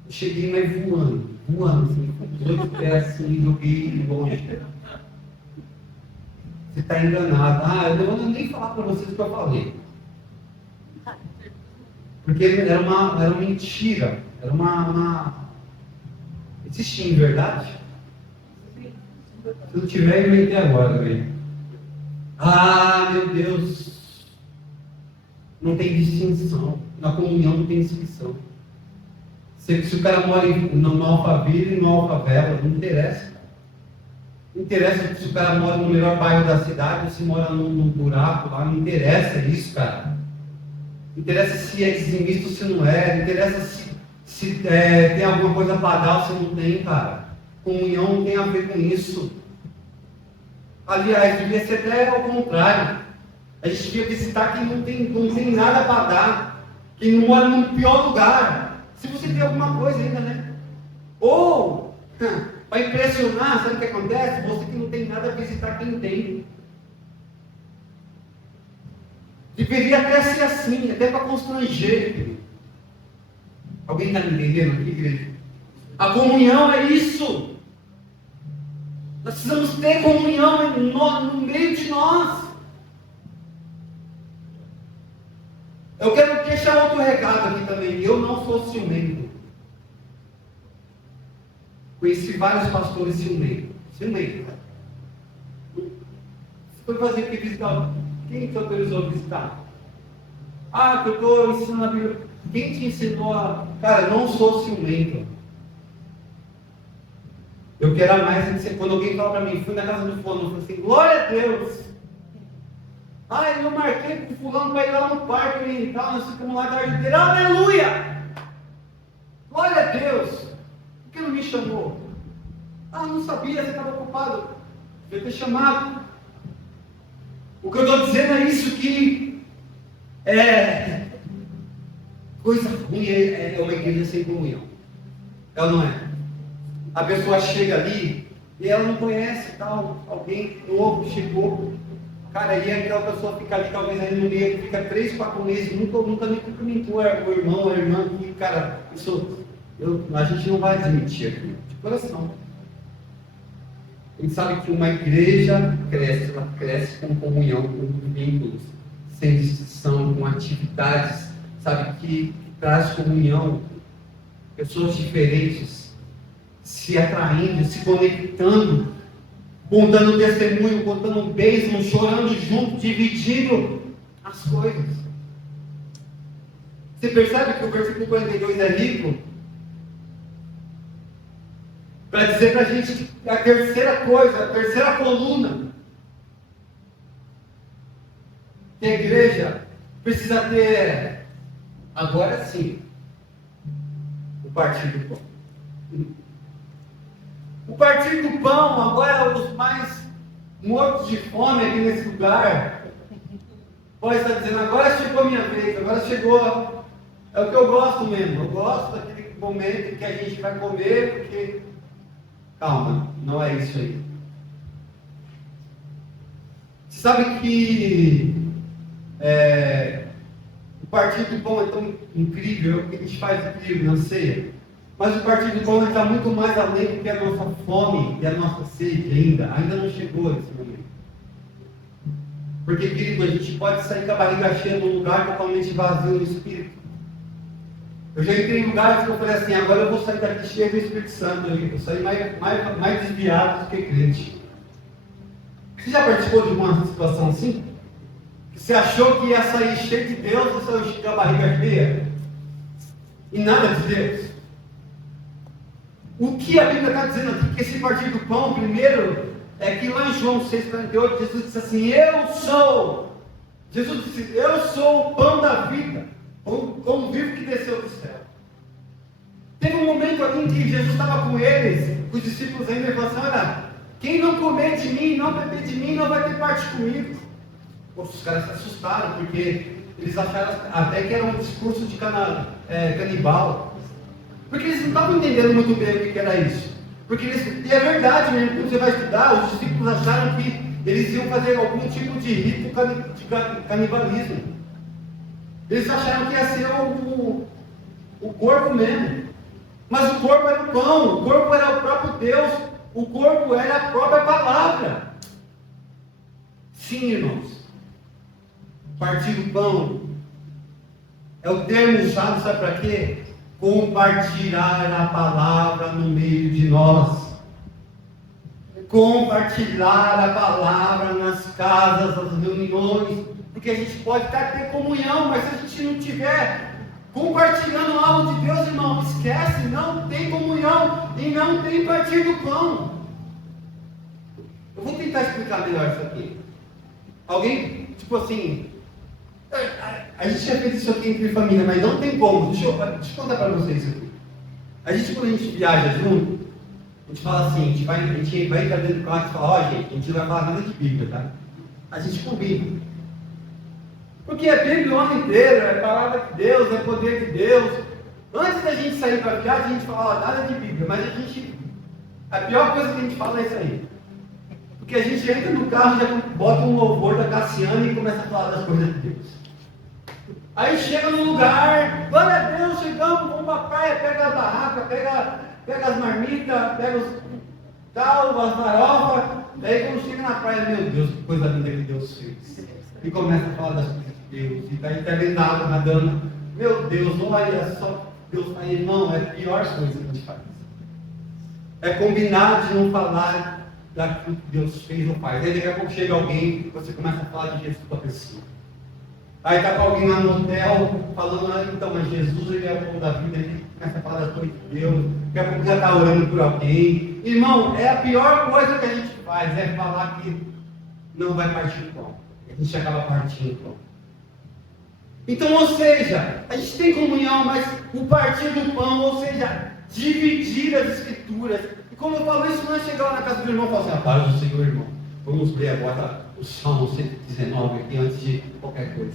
Eu cheguei mais voando, assim, com 2 pés assim, joguei longe. Você está enganado. Eu não vou nem falar para vocês o que eu falei. Porque era uma mentira. Era uma... Existia em verdade? Se não tiver, eu inventei agora, velho. Meu Deus. Não tem distinção. Na comunhão não tem distinção. Se o cara mora no Alphaville e no Alfavela, não interessa. Não interessa se o cara mora no melhor bairro da cidade ou se mora num buraco lá. Não interessa isso, cara. Não interessa se é dizimista ou se não é. Não interessa se tem alguma coisa para dar ou se não tem, cara. Comunhão não tem a ver com isso. Aliás, devia ser até ao contrário. A gente devia visitar quem não tem nada para dar. Quem não mora no pior lugar. Se você tem alguma coisa ainda, né? Ou, para impressionar, sabe o que acontece? Você que não tem nada, visitar quem tem. Deveria até ser assim, até para constranger. Alguém está me entendendo aqui, igreja? A comunhão é isso. Nós precisamos ter comunhão no meio de nós. Eu quero deixar outro recado aqui também. Eu não sou ciumento. Conheci vários pastores ciumentos. Você foi fazer o que visitar? Quem te autorizou a visitar? Que eu estou ensinando a Bíblia. Quem te ensinou a... Cara, eu não sou ciumento. Eu quero mais que quando alguém fala para mim, fui na casa do fulano, eu falei assim, glória a Deus. Eu marquei com o fulano para ir lá no parque e tal, nós ficamos lá a tarde inteira, aleluia! Glória a Deus! Por que não me chamou? Não sabia, você estava ocupado. devia ter chamado. O que eu estou dizendo é isso, que coisa ruim é uma igreja sem comunhão. Ela não é. A pessoa chega ali e ela não conhece tal, alguém novo chegou. Cara, e aquela pessoa fica ali, talvez aí no meio, fica 3, 4 meses, nunca nem cumprimentou o irmão, a irmã, que, cara, a gente não vai admitir aqui, de coração. A gente sabe que uma igreja cresce, ela cresce com comunhão, com vínculos, sem distinção, com atividades, sabe, que traz comunhão, pessoas diferentes, se atraindo, se conectando, contando testemunho, contando bênção, chorando junto, dividindo as coisas. Você percebe que o versículo 42 é rico? Para dizer para a gente que a terceira coisa, a terceira coluna, que a igreja precisa ter, agora sim, o partir do pão. O partir do pão, agora os mais mortos de fome aqui nesse lugar, pode estar dizendo, agora chegou a minha vez, agora chegou, é o que eu gosto mesmo, eu gosto daquele momento que a gente vai comer, porque, calma, não é isso aí. Você sabe que o partir do pão é tão incrível, é o que a gente faz incrível na ceia. Mas o partir do pão está muito mais além do que a nossa fome e a nossa sede ainda não chegou nesse momento. Porque, querido, a gente pode sair com a barriga cheia num lugar totalmente vazio no Espírito. Eu já entrei em lugares que eu falei assim, agora eu vou sair daqui cheio do Espírito Santo, eu saí mais desviado do que crente. Você já participou de uma situação assim? Que você achou que ia sair cheio de Deus e saiu com a barriga cheia? E nada de Deus? O que a Bíblia está dizendo aqui, que esse partir do pão, primeiro, é que lá em João 6,48, Jesus disse assim, Jesus disse, eu sou o pão da vida, como vivo que desceu do céu. Teve um momento ali em que Jesus estava com eles, os discípulos ainda, e falou assim, olha, quem não comer de mim, não beber de mim, não vai ter parte comigo. Poxa, os caras se assustaram, porque eles acharam até que era um discurso de canibal. Porque eles não estavam entendendo muito bem o que era isso. E é verdade mesmo, quando você vai estudar, os discípulos acharam que eles iam fazer algum tipo de rito de canibalismo. Eles acharam que ia ser o corpo mesmo. Mas o corpo era o pão, o corpo era o próprio Deus, o corpo era a própria palavra. Sim, irmãos. Partir do pão é o termo usado, sabe para quê? Compartilhar a palavra no meio de nós. Compartilhar a palavra nas casas, nas reuniões, porque a gente pode até ter comunhão, mas se a gente não tiver compartilhando algo de Deus, irmão, esquece, não tem comunhão e não tem partir do pão. Eu vou tentar explicar melhor isso aqui. Alguém, tipo assim, a gente já fez isso aqui entre família, mas não tem como. Deixa eu contar para vocês isso aqui. Quando a gente viaja junto, a gente fala assim, a gente vai entrar dentro do carro e fala, ó gente, a gente não vai falar nada de Bíblia, tá? A gente combina. Porque a Bíblia o ano inteiro, é palavra de Deus, é poder de Deus. Antes da gente sair para a viagem, a gente fala nada de Bíblia, mas a pior coisa que a gente fala é isso aí. Porque a gente entra no carro, já bota um louvor da Cassiane e começa a falar das coisas de Deus. Aí chega no lugar, glória a Deus, chegamos, vamos para a praia, pega a barraca, pega as marmitas, pega as farofas. Daí quando chega na praia, meu Deus, que coisa linda que Deus fez. E começa a falar das coisas de Deus, e está internado, nadando. Meu Deus, olha só, Deus faz, irmão, é a pior coisa que a gente faz. É combinar de não falar daquilo que Deus fez ou faz. Aí daqui a pouco chega alguém, você começa a falar de Jesus para a pessoa. Aí está com alguém lá no hotel, falando, então, mas Jesus, ele é o pão da vida, ele começa a falar das coisas de Deus, daqui a pouco já está orando por alguém. Irmão, é a pior coisa que a gente faz, é falar que não vai partir o pão. A gente acaba partindo o pão. Então, ou seja, a gente tem comunhão, mas o partir do pão, ou seja, dividir as escrituras. E como eu falo isso, não é chegar lá na casa do irmão e falar assim, a paz do Senhor, irmão. Vamos ler agora o Salmo 119 aqui antes de qualquer coisa.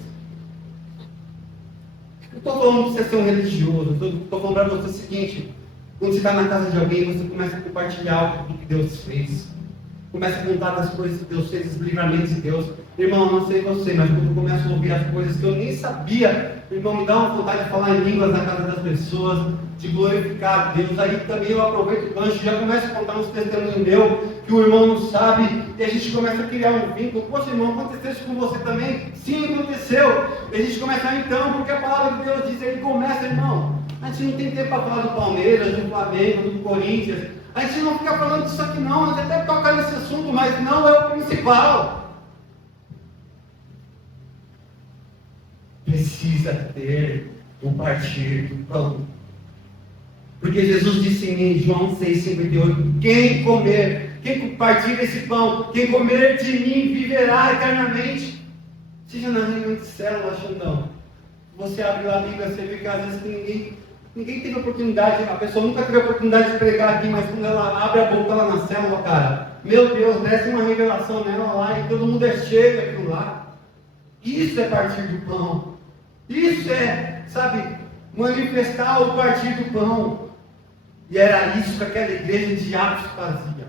Eu estou falando para você ser um religioso, estou falando para você o seguinte: quando você está na casa de alguém, você começa a compartilhar algo do que Deus fez. Começa a contar das coisas que Deus fez, os livramentos de Deus. Irmão, não sei você, mas quando eu começo a ouvir as coisas que eu nem sabia, irmão, me dá uma vontade de falar em línguas na casa das pessoas, de glorificar a Deus. Aí também eu aproveito o gancho, já começo a contar uns testemunhos meu, que o irmão não sabe, e a gente começa a criar um vínculo. Poxa, irmão, aconteceu isso com você também? Sim, aconteceu. E a gente começa então, porque a palavra de Deus diz, ele começa, irmão. A gente não tem tempo para falar do Palmeiras, do Flamengo, do Corinthians. A gente não fica falando disso aqui não, a gente até toca nesse assunto, mas não é o principal. Precisa ter o partir do pão. Porque Jesus disse em João 6,58, quem partir desse pão, quem comer de mim viverá eternamente. Seja na reunião de célula, Xandão. Você abre lá a Bíblia, você vê que às vezes ninguém teve oportunidade, a pessoa nunca teve a oportunidade de pregar aqui, mas quando ela abre a boca lá na célula, cara, meu Deus, desce uma revelação nela lá e todo mundo é cheio daquilo lá. Isso é partir do pão. Isso é, sabe, manifestar o partir do pão. E era isso que aquela igreja de Atos fazia.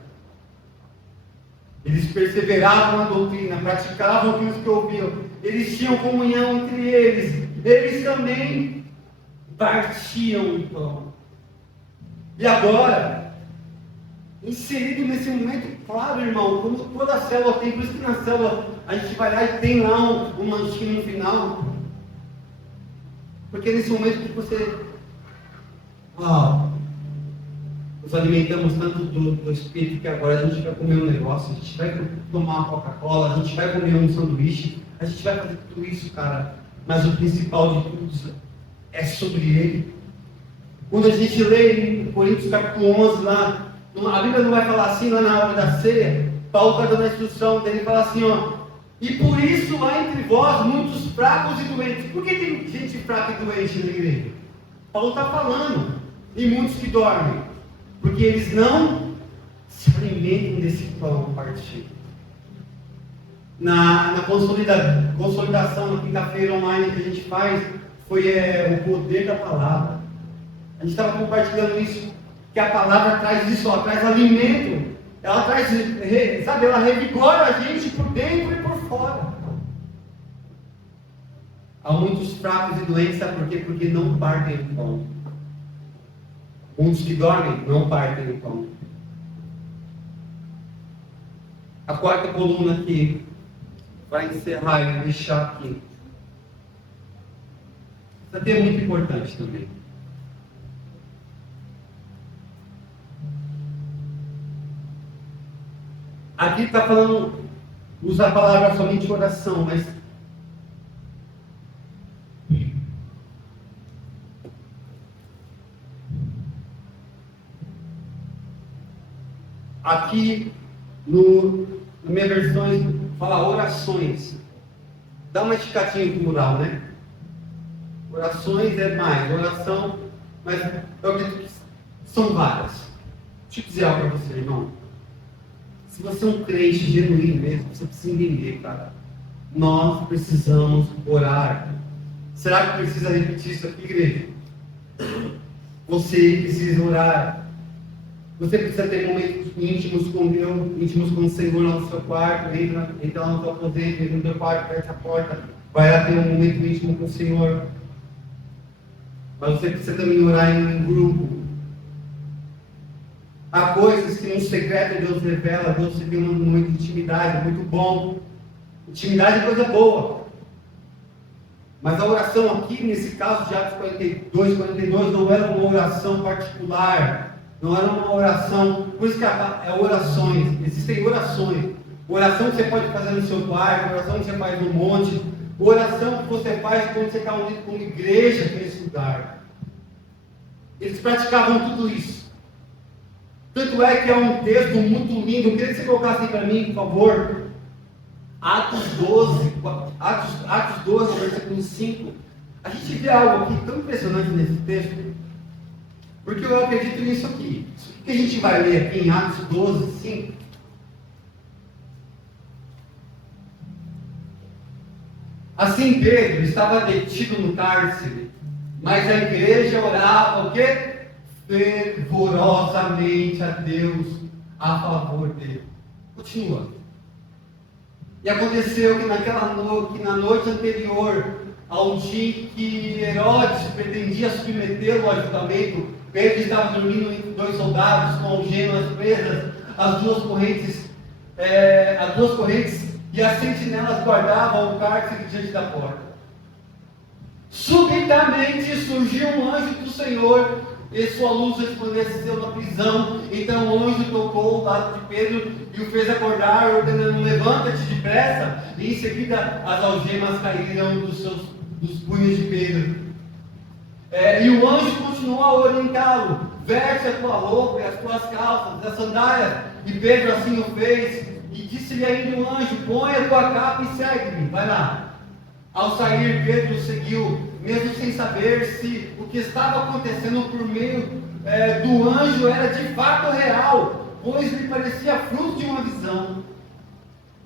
Eles perseveravam na doutrina, praticavam aquilo que ouviam, eles tinham comunhão entre eles, eles também partiam o pão. E agora, inserido nesse momento, claro, irmão, como toda célula tem, por isso que na célula a gente vai lá e tem lá um lanchinho no final. Porque nesse momento que você nos alimentamos tanto do Espírito que agora a gente vai comer um negócio, a gente vai tomar uma Coca-Cola, a gente vai comer um sanduíche, a gente vai fazer tudo isso, cara. Mas o principal de tudo é sobre Ele. Quando a gente lê em Coríntios capítulo 11 lá, a Bíblia não vai falar assim lá na hora da ceia. Paulo está dando a instrução dele, fala assim, e por isso há entre vós muitos fracos e doentes. Por que tem gente fraca e doente na igreja? Paulo está falando, e muitos que dormem, porque eles não se alimentam desse pão partido. Na consolidação, na quinta-feira online que a gente faz, foi o poder da palavra. A gente estava compartilhando isso, que a palavra traz isso, ela traz alimento, ela traz, sabe, ela revigora a gente por dentro e por fora. Há muitos fracos e doentes, sabe por quê? Porque não partem o pão. Muitos que dormem não partem o pão. A quarta coluna aqui, para encerrar e deixar aqui. Isso aqui é muito importante também. Aqui está falando, usa a palavra somente oração, mas aqui na minha versão fala orações. Dá uma esticadinha no plural, né? Orações é mais, oração, mas eu acredito que são várias. Deixa eu dizer algo para você, irmão. Se você é um crente genuíno mesmo, você precisa entender, cara. Nós precisamos orar. Será que precisa repetir isso aqui, igreja? Você precisa orar. Você precisa ter momentos íntimos com Deus, íntimos com o Senhor no seu quarto. Entra lá no seu aposento, entra no seu quarto, fecha a porta. Vai lá ter um momento íntimo com o Senhor. Mas você precisa também orar em um grupo. Há coisas que no secreto Deus revela, Deus se tem um momento de intimidade, muito bom. Intimidade é coisa boa. Mas a oração aqui, nesse caso de Atos 42, não era uma oração particular. Não era uma oração, por isso que é orações. Existem orações. Oração que você pode fazer no seu quarto, oração que você faz no monte, oração que você faz quando você está unido com uma igreja nesse lugar. Eles praticavam tudo isso. Tanto é que é um texto muito lindo. Eu queria que você colocasse para mim, por favor. Atos 12, versículo 5. A gente vê algo aqui tão impressionante nesse texto. Porque eu acredito nisso aqui. Isso que a gente vai ler aqui em Atos 12, 5. Assim Pedro estava detido no cárcere, mas a igreja orava o quê? Fervorosamente a Deus a favor dele. Continua. E aconteceu que na noite anterior ao dia em que Herodes pretendia submetê-lo ao julgamento, Pedro estava dormindo entre dois soldados com algemas presas, as duas correntes e as sentinelas guardavam o cárcere diante da porta. Subitamente surgiu um anjo do Senhor e sua luz resplandeceu na prisão. Então o anjo tocou o lado de Pedro e o fez acordar, ordenando: levanta-te depressa. E em seguida as algemas caíram dos punhos de Pedro. E o anjo continuou a orientá-lo: veste a tua roupa e as tuas calças, as sandálias. E Pedro assim o fez. E disse-lhe ainda o anjo: põe a tua capa e segue-me. Vai lá. Ao sair, Pedro o seguiu, mesmo sem saber se o que estava acontecendo por meio do anjo era de fato real, pois lhe parecia fruto de uma visão.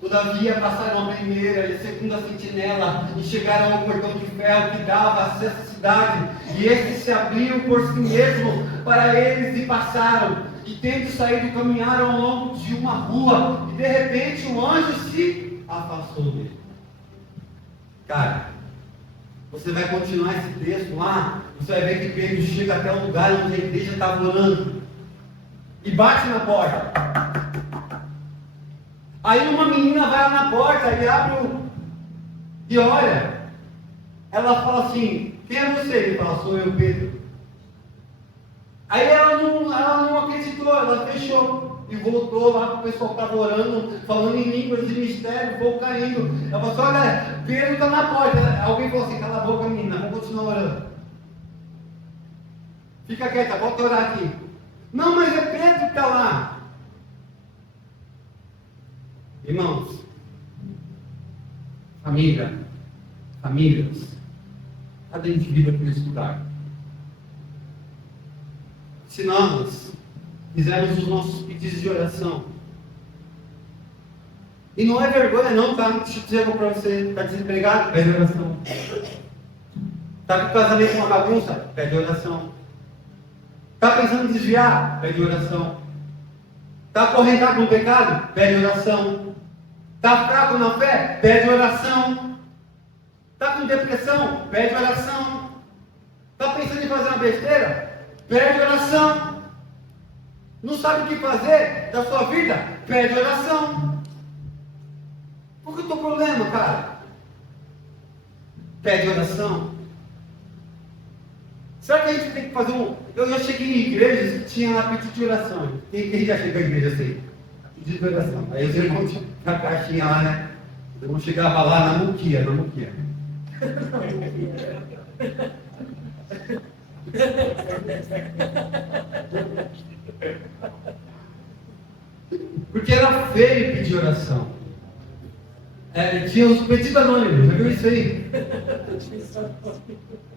Todavia passaram a primeira e a segunda sentinela e chegaram ao portão de ferro que dava acesso à cidade, e este se abriu por si mesmo para eles e passaram. E tendo saído, caminharam ao longo de uma rua, e de repente o anjo se afastou dele. Cara, você vai continuar esse texto lá, você vai ver que Pedro chega até o lugar onde a igreja estava orando e bate na porta. Aí uma menina vai lá na porta e abre e olha. Ela fala assim: quem é você? Ele fala: sou eu, Pedro. Aí ela não acreditou, ela fechou. E voltou lá para o pessoal que estava orando, falando em línguas de mistério, o povo caindo. Ela falou assim: olha, Pedro está na porta. Alguém falou assim: cala a boca, menina, vamos continuar orando. Fica quieta, volta a orar aqui. Não, mas é Pedro que está lá. Irmãos, famílias, cada indivíduo por estudar. Se nós fizermos os nossos pedidos de oração, e não é vergonha não, tá? Deixa eu dizer algo para você: está desempregado? Pede oração. Está com o casamento uma bagunça? Pede oração. Está pensando em desviar? Pede oração. Está acorrentado no pecado? Pede oração. Está fraco na fé? Pede oração. Está com depressão? Pede oração. Está pensando em fazer uma besteira? Pede oração. Não sabe o que fazer da sua vida? Pede oração. Qual que é o teu problema, cara? Pede oração. Será que a gente tem que fazer um... Eu já cheguei em igrejas que tinha lá pedido de oração. Quem já chegou em igreja assim? Pedido de oração. Aí os irmãos tinham a caixinha lá, né? Os irmãos chegavam lá na muquia. Porque era feio pedir oração. Tinha os pedidos anônimos, já viu isso aí?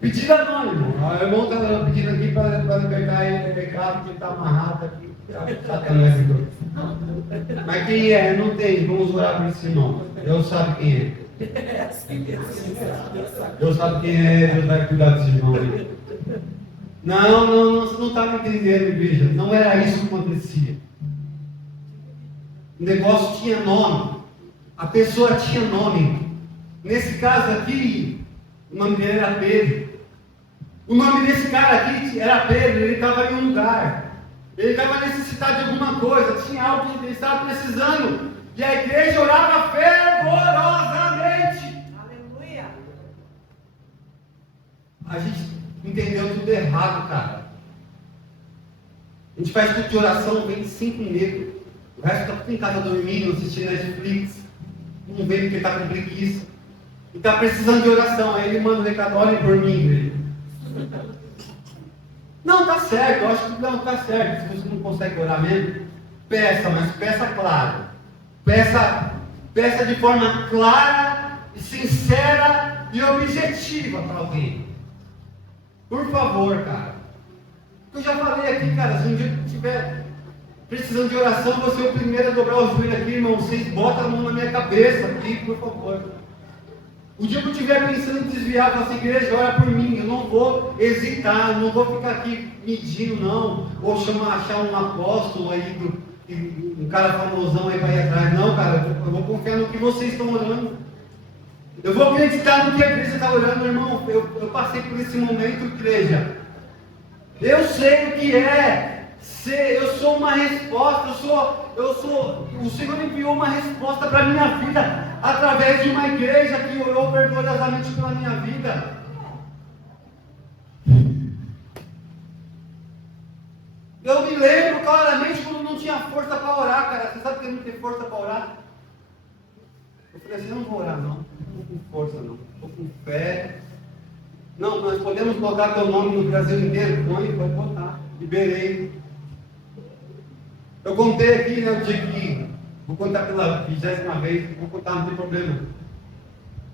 Pedido anônimo. O irmão está pedindo aqui para libertar ele do pecado, que está amarrado aqui. Mas quem é? Não tem. Vamos orar por esse irmão. Deus sabe quem é. Deus sabe quem é. Deus vai cuidar desse irmão aí. Não, você não está me entendendo, igreja. Não era isso que acontecia. O negócio tinha nome. A pessoa tinha nome. Nesse caso aqui, o nome dele era Pedro. O nome desse cara aqui era Pedro. Ele estava em um lugar. Ele estava necessitado de alguma coisa. Tinha algo que ele estava precisando. E a igreja orava fervorosamente. Aleluia. A gente entendeu tudo errado, cara. A gente faz tudo de oração, vem 5 negros. O resto está tudo em casa dormindo, assistindo Netflix. Não vem porque está com preguiça. E está precisando de oração. Aí ele manda um recado: olhem por mim, igreja. Não, tá certo. Eu acho que não, tá certo. Se você não consegue orar mesmo, peça, mas peça claro. Peça de forma clara, e sincera e objetiva para alguém. Por favor, cara. Eu já falei aqui, cara, se um dia tiver precisando de oração, você é o primeiro a dobrar o joelho aqui, irmão. Vocês botam a mão na minha cabeça aqui, por favor. O dia que eu estiver pensando em desviar, falar assim, igreja, ora por mim, eu não vou hesitar, eu não vou ficar aqui medindo, não, ou achar um apóstolo aí, um cara famosão aí para ir atrás. Não, cara, eu vou confiar no que vocês estão orando. Eu vou acreditar no que a igreja está orando, irmão. Eu passei por esse momento, igreja. Eu sei o que é ser, eu sou uma resposta, o Senhor enviou uma resposta para a minha vida, através de uma igreja que orou vergonhosamente pela minha vida. Eu me lembro claramente quando não tinha força para orar, cara. Você sabe que eu não tenho força para orar? Eu falei assim, eu não vou orar não, não estou com força não, estou com fé. Não, nós podemos botar teu nome no Brasil inteiro? Põe, pode botar. Liberei. Eu contei aqui, né, o dia que, vou contar pela 20ª vez, vou contar, não tem problema.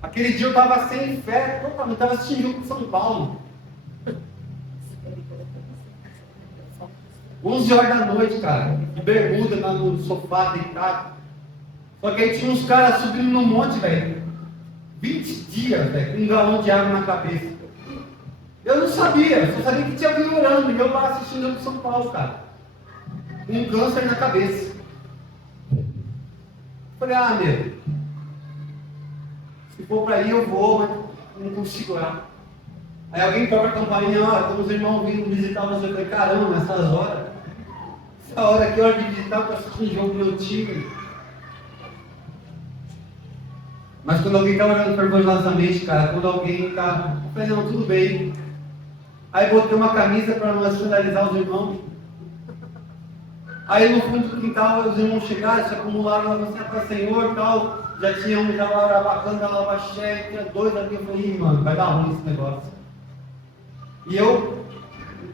Aquele dia eu estava sem fé, totalmente, estava assistindo jogo com São Paulo. 11 horas da noite, cara, de bermuda lá no sofá, deitado. Só que aí tinha uns caras subindo no monte, velho. 20 dias, velho, com um galão de água na cabeça. Eu não sabia, só sabia que tinha alguém orando, e eu lá assistindo jogo com São Paulo, cara. Com um câncer na cabeça. Falei, meu, se for para ir eu vou, mas não consigo orar. Aí alguém toca a campainha, tem uns irmãos vindo visitar você. Eu falei, caramba, nessas horas, essa hora aqui é hora de visitar para assistir um jogo do meu time. Mas quando alguém está orando fervorosamente, cara, quando alguém está, eu falei, não, tudo bem. Aí botei uma camisa para não escandalizar os irmãos. Aí no fundo do quintal os irmãos chegaram, se acumularam lá, você para Senhor e tal. Já tinha um já lá bacana, lá cheio, tinha dois ali. Eu falei, mano, vai dar ruim esse negócio. E eu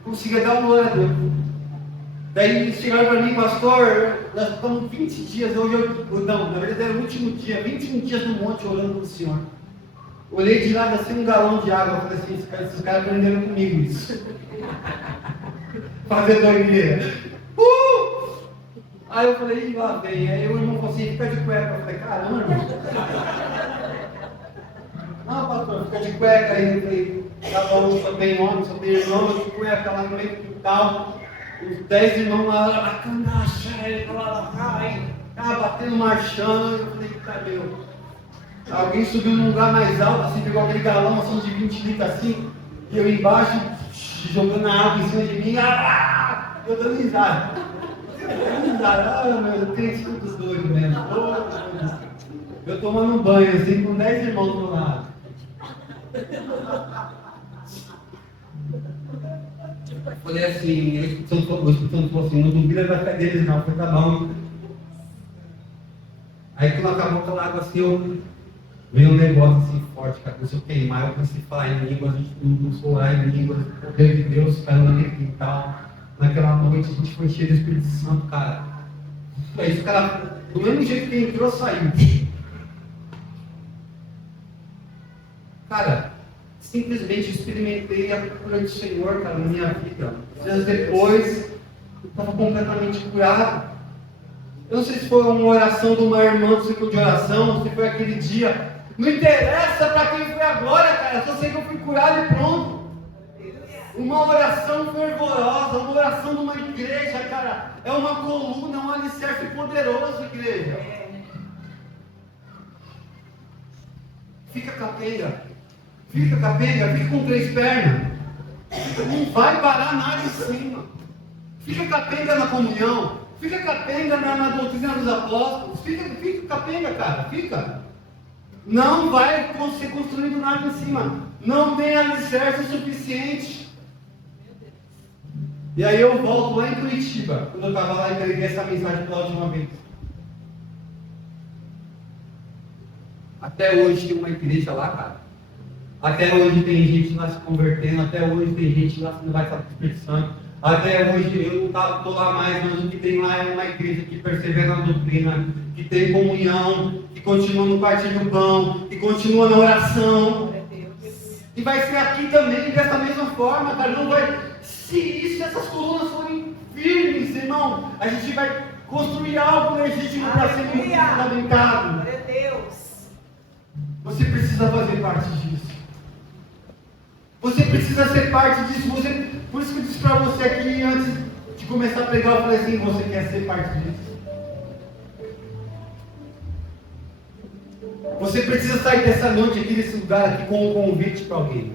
consegui dar um glória a Deus. Daí eles chegaram para mim, pastor, nós ficamos 20 dias, não, na verdade era o último dia, 21 dias no monte orando para o Senhor. Olhei de lado assim um galão de água, eu falei assim, esses caras aprenderam comigo isso. Fazer doideira. Aí eu falei, lá vem. Aí o irmão falou assim, fica de cueca. Eu falei, caramba, irmão. Não, pastor, fica de cueca. Aí eu falei, tá bom, só tem homem, só tem irmão, de cueca lá no meio do quintal. Os 10 irmãos lá, bacana, cheio, lá, batendo, marchando. Eu falei, cadê? Alguém subiu num lugar mais alto, assim, pegou aquele galão assim, de 20 litros assim, e eu embaixo, jogando a água em cima de mim, eu dando risada. Meu, tem escudos doidos mesmo. Eu tomando um banho assim, com 10 irmãos do lado. Falei assim, o Espírito Santo falou assim, não duvida da fé deles não, foi tá bom. Aí quando acabou aquela água assim, veio um negócio assim forte, cara, começou a queimar, eu comecei a falar em línguas, a gente começou a orar em línguas, o poder de Deus caiu na minha quintal. Naquela noite a gente foi cheio do Espírito Santo, cara. Aí os caras, do mesmo jeito que entrou, saiu. Cara, simplesmente experimentei a cura do Senhor, cara, na minha vida. Dias depois, eu estava completamente curado. Eu não sei se foi uma oração de uma irmã do ciclo de oração, se foi aquele dia. Não interessa para quem foi agora, cara. Só sei que eu fui curado e pronto. Uma oração fervorosa, uma oração de uma igreja, cara. É uma coluna, um alicerce poderoso, igreja. Fica capenga. Fica com 3 pernas. Não vai parar nada em cima. Fica capenga na comunhão. Fica capenga na doutrina dos apóstolos. Fica capenga, cara. Fica. Não vai ser construído nada em cima. Não tem alicerce suficiente. E aí eu volto lá em Curitiba, quando eu estava lá e entreguei essa mensagem pela última vez. Até hoje tem uma igreja lá, cara. Até hoje tem gente lá se convertendo, até hoje tem gente lá sendo batizada com o Espírito Santo. Até hoje eu não estou lá mais, mas o que tem lá é uma igreja que persevera na doutrina, que tem comunhão, que continua no partilho do pão, que continua na oração. E vai ser aqui também, dessa mesma forma, cara. Não vai... Se essas colunas forem firmes, irmão, a gente vai construir algo legítimo para ser muito fundamentado. Você precisa fazer parte disso. Você precisa ser parte disso. Por isso que eu disse para você aqui, antes de começar a pregar, eu falei assim, você quer ser parte disso? Você precisa sair dessa noite aqui, desse lugar aqui, com um convite para alguém.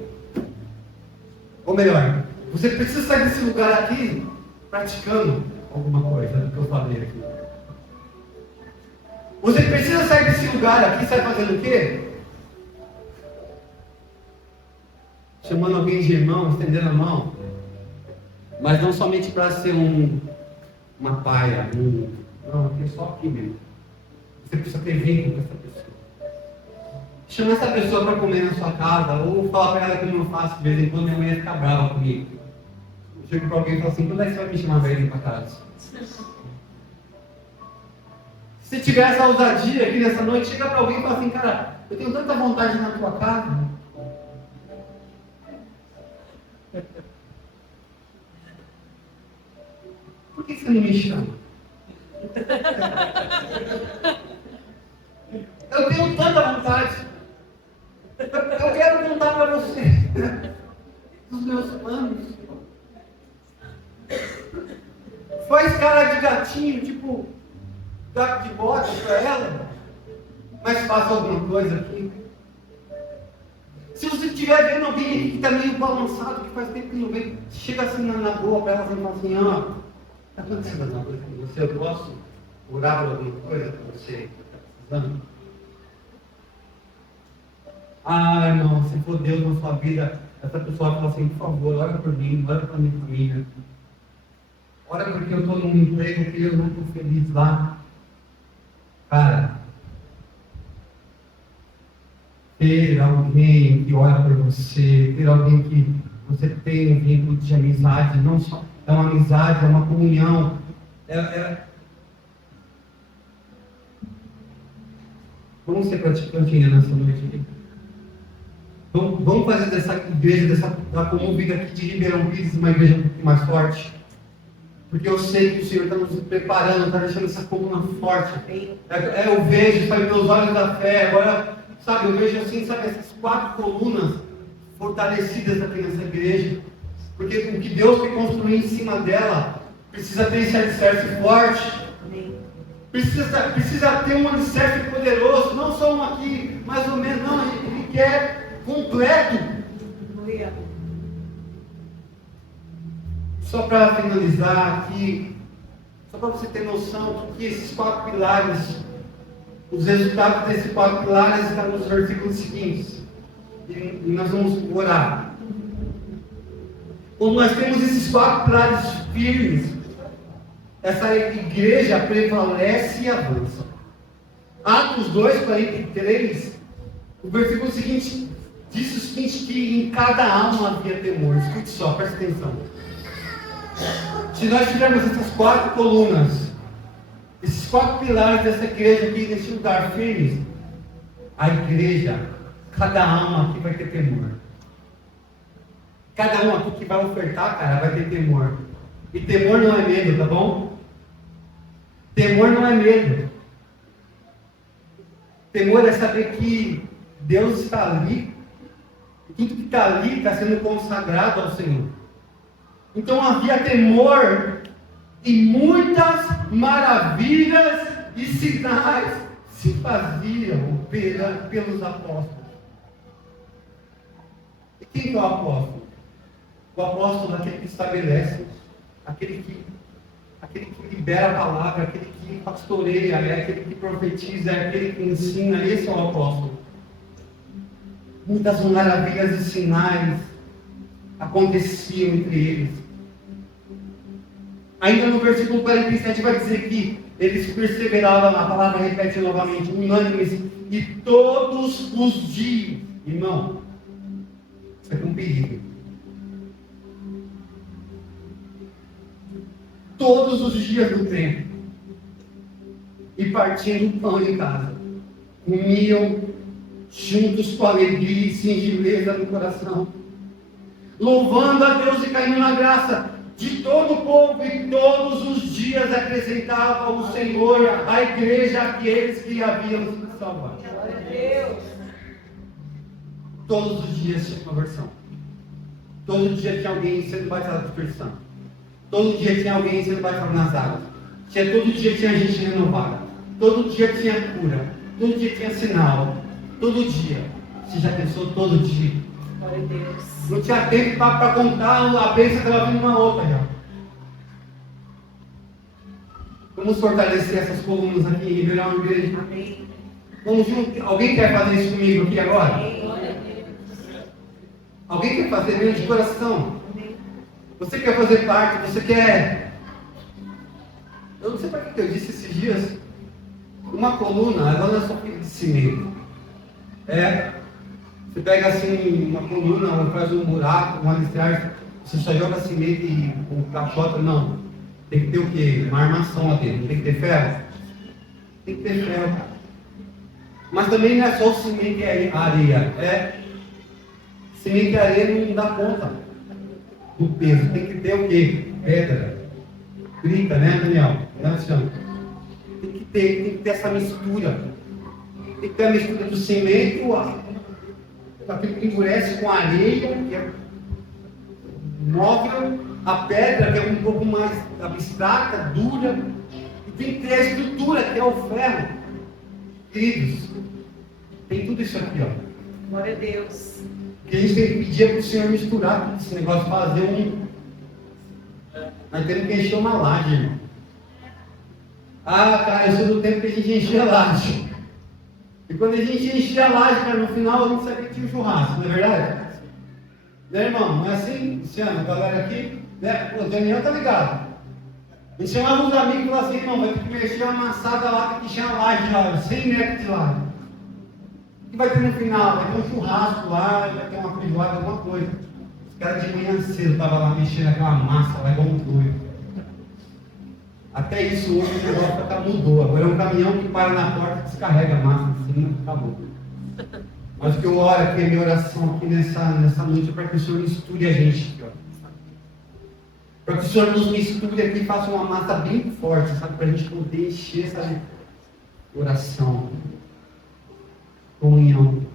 Ou melhor, você precisa sair desse lugar aqui, praticando alguma coisa do que eu falei aqui. Você precisa sair desse lugar aqui, sabe fazendo o quê? Chamando alguém de irmão, estendendo a mão. Mas não somente para ser uma paia, não, aqui é só aqui mesmo. Você precisa ter vínculo com essa pessoa. Chama essa pessoa para comer na sua casa, ou fala para ela que eu não faço de vez em quando, minha mãe ia ficar brava comigo. Eu chego para alguém e falo assim, quando é que você vai me chamar para ir para casa? Se tiver essa ousadia aqui nessa noite, chega para alguém e fala assim, cara, eu tenho tanta vontade de ir na tua casa. Por que você não me chama? Eu tenho tanta vontade. Eu quero contar para você dos meus planos. Faz cara de gatinho, tipo gato de bota para ela, mas faça alguma coisa aqui. Se você estiver vendo alguém aqui que está meio balançado, que faz tempo que não vem, chega assim na boa para ela e fala assim, ó, está acontecendo alguma coisa com você? Eu posso orar por alguma coisa para você que está precisando? Ah, irmão, se for Deus na sua vida, essa pessoa fala assim, por favor, ora por mim, ora para minha família. Ora porque eu estou num emprego que eu não estou feliz lá. Cara, ter alguém que ora por você, ter alguém que você tem um vínculo de amizade, não só é uma amizade, é uma comunhão. Vamos ser praticantes nessa noite aqui. Vamos fazer dessa igreja, da comovida aqui de Ribeirão Pires, uma igreja um pouquinho mais forte. Porque eu sei que o Senhor está nos preparando, está deixando essa coluna forte. Eu vejo, sabe, meus olhos da fé, agora, sabe, eu vejo assim, sabe, essas 4 colunas fortalecidas aqui nessa igreja. Porque o que Deus quer construir em cima dela, precisa ter esse alicerce forte. Precisa ter um alicerce poderoso, não só um aqui, mais ou menos, não, Ele quer completo. Só para finalizar aqui, só para você ter noção que esses 4 pilares, os resultados desses 4 pilares estão nos versículos seguintes. E nós vamos orar. Quando nós temos esses 4 pilares firmes, essa igreja prevalece e avança. Atos 2:43, o versículo seguinte diz o seguinte, que em cada alma havia temor. Escute só, preste atenção. Se nós tivermos essas 4 colunas, esses 4 pilares dessa igreja aqui, nesse lugar firmes, a igreja, cada alma aqui vai ter temor. Cada um aqui que vai ofertar, cara, vai ter temor. E temor não é medo, tá bom? Temor não é medo. Temor é saber que Deus está ali. E tudo que está ali está sendo consagrado ao Senhor. Então havia temor e muitas maravilhas e sinais se faziam pelos apóstolos. E quem é o apóstolo? O apóstolo é aquele que estabelece, aquele que libera a palavra, aquele que pastoreia, é aquele que profetiza, é aquele que ensina. Esse é o apóstolo. Muitas maravilhas e sinais aconteciam entre eles. Ainda no versículo 47 vai dizer que eles perseveravam, a palavra repete novamente, unânimes, e todos os dias, irmão, isso é um perigo. Todos os dias do tempo, e partindo o pão em casa, comiam juntos com alegria e singeleza no coração, louvando a Deus e caindo na graça de todo o povo, e todos os dias acrescentava o Senhor à igreja aqueles que haviam sido salvados. Todos os dias tinha conversão. Todo dia tinha alguém sendo batizado com o Espírito Santo. Todo dia tinha alguém sendo batizado nas águas. Todo dia tinha gente renovada. Todo dia tinha cura. Todo dia tinha sinal. Todo dia. Você já pensou todo dia? Glória a Deus. Não tinha tempo para contar a bênção que estava vindo uma outra já. Vamos fortalecer essas colunas aqui em Ribeirão Igreja. Amém. Vamos junto. Alguém quer fazer isso comigo aqui agora? Glória a Deus. Alguém quer fazer mesmo de coração? Amém. Você quer fazer parte? Você quer... Eu não sei para que eu disse esses dias. Uma coluna, ela não é só feita de cimento. Você pega assim uma coluna, ou faz um buraco, um alicerce, você só joga cimento e um caixota, não. Tem que ter o quê? Uma armação lá dentro. Tem que ter ferro? Tem que ter ferro, cara. Mas também não é só o cimento e a areia. Cimento e areia não dá conta do peso. Tem que ter o quê? Pedra. Grita, né, Daniel? Tem que ter essa mistura. Tem que ter a mistura do cimento, aquilo que endurece com a areia, que é móvel, a pedra, que é um pouco mais abstrata, dura, e tem que ter a estrutura, que é o ferro. Queridos, tem tudo isso aqui, ó. Glória a Deus. Que a gente tem que pedir para o Senhor misturar tudo esse negócio, fazer Nós temos que encher uma laje, irmão. Cara, eu sou do tempo que a gente enchia a laje. E quando a gente enchia a laje, cara, no final a gente sabia que tinha um churrasco, não é verdade? Né, irmão? Não é assim, Luciano? A galera aqui, né? O Daniel tá ligado. A gente chamava uns amigos e falava assim, irmão, vai ter que mexer uma amassada lá, tem que encher a laje lá, 100 metros de laje. O que vai ter no final? Vai ter um churrasco lá, vai ter uma feijoada, alguma coisa. Os caras de manhã cedo estavam lá mexendo aquela massa lá, igual um doido. Até isso hoje o negócio mudou. Agora é um caminhão que para na porta e descarrega a massa assim, acabou. Mas o que eu oro aqui, a minha oração aqui nessa noite é para que o Senhor misture a gente aqui, ó. Para que o Senhor nos misture aqui e faça uma massa bem forte, sabe? Para a gente poder encher essa oração, comunhão,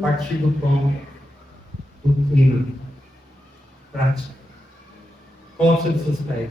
partir do pão, doutrina, prática. Coloque sobre seus pés.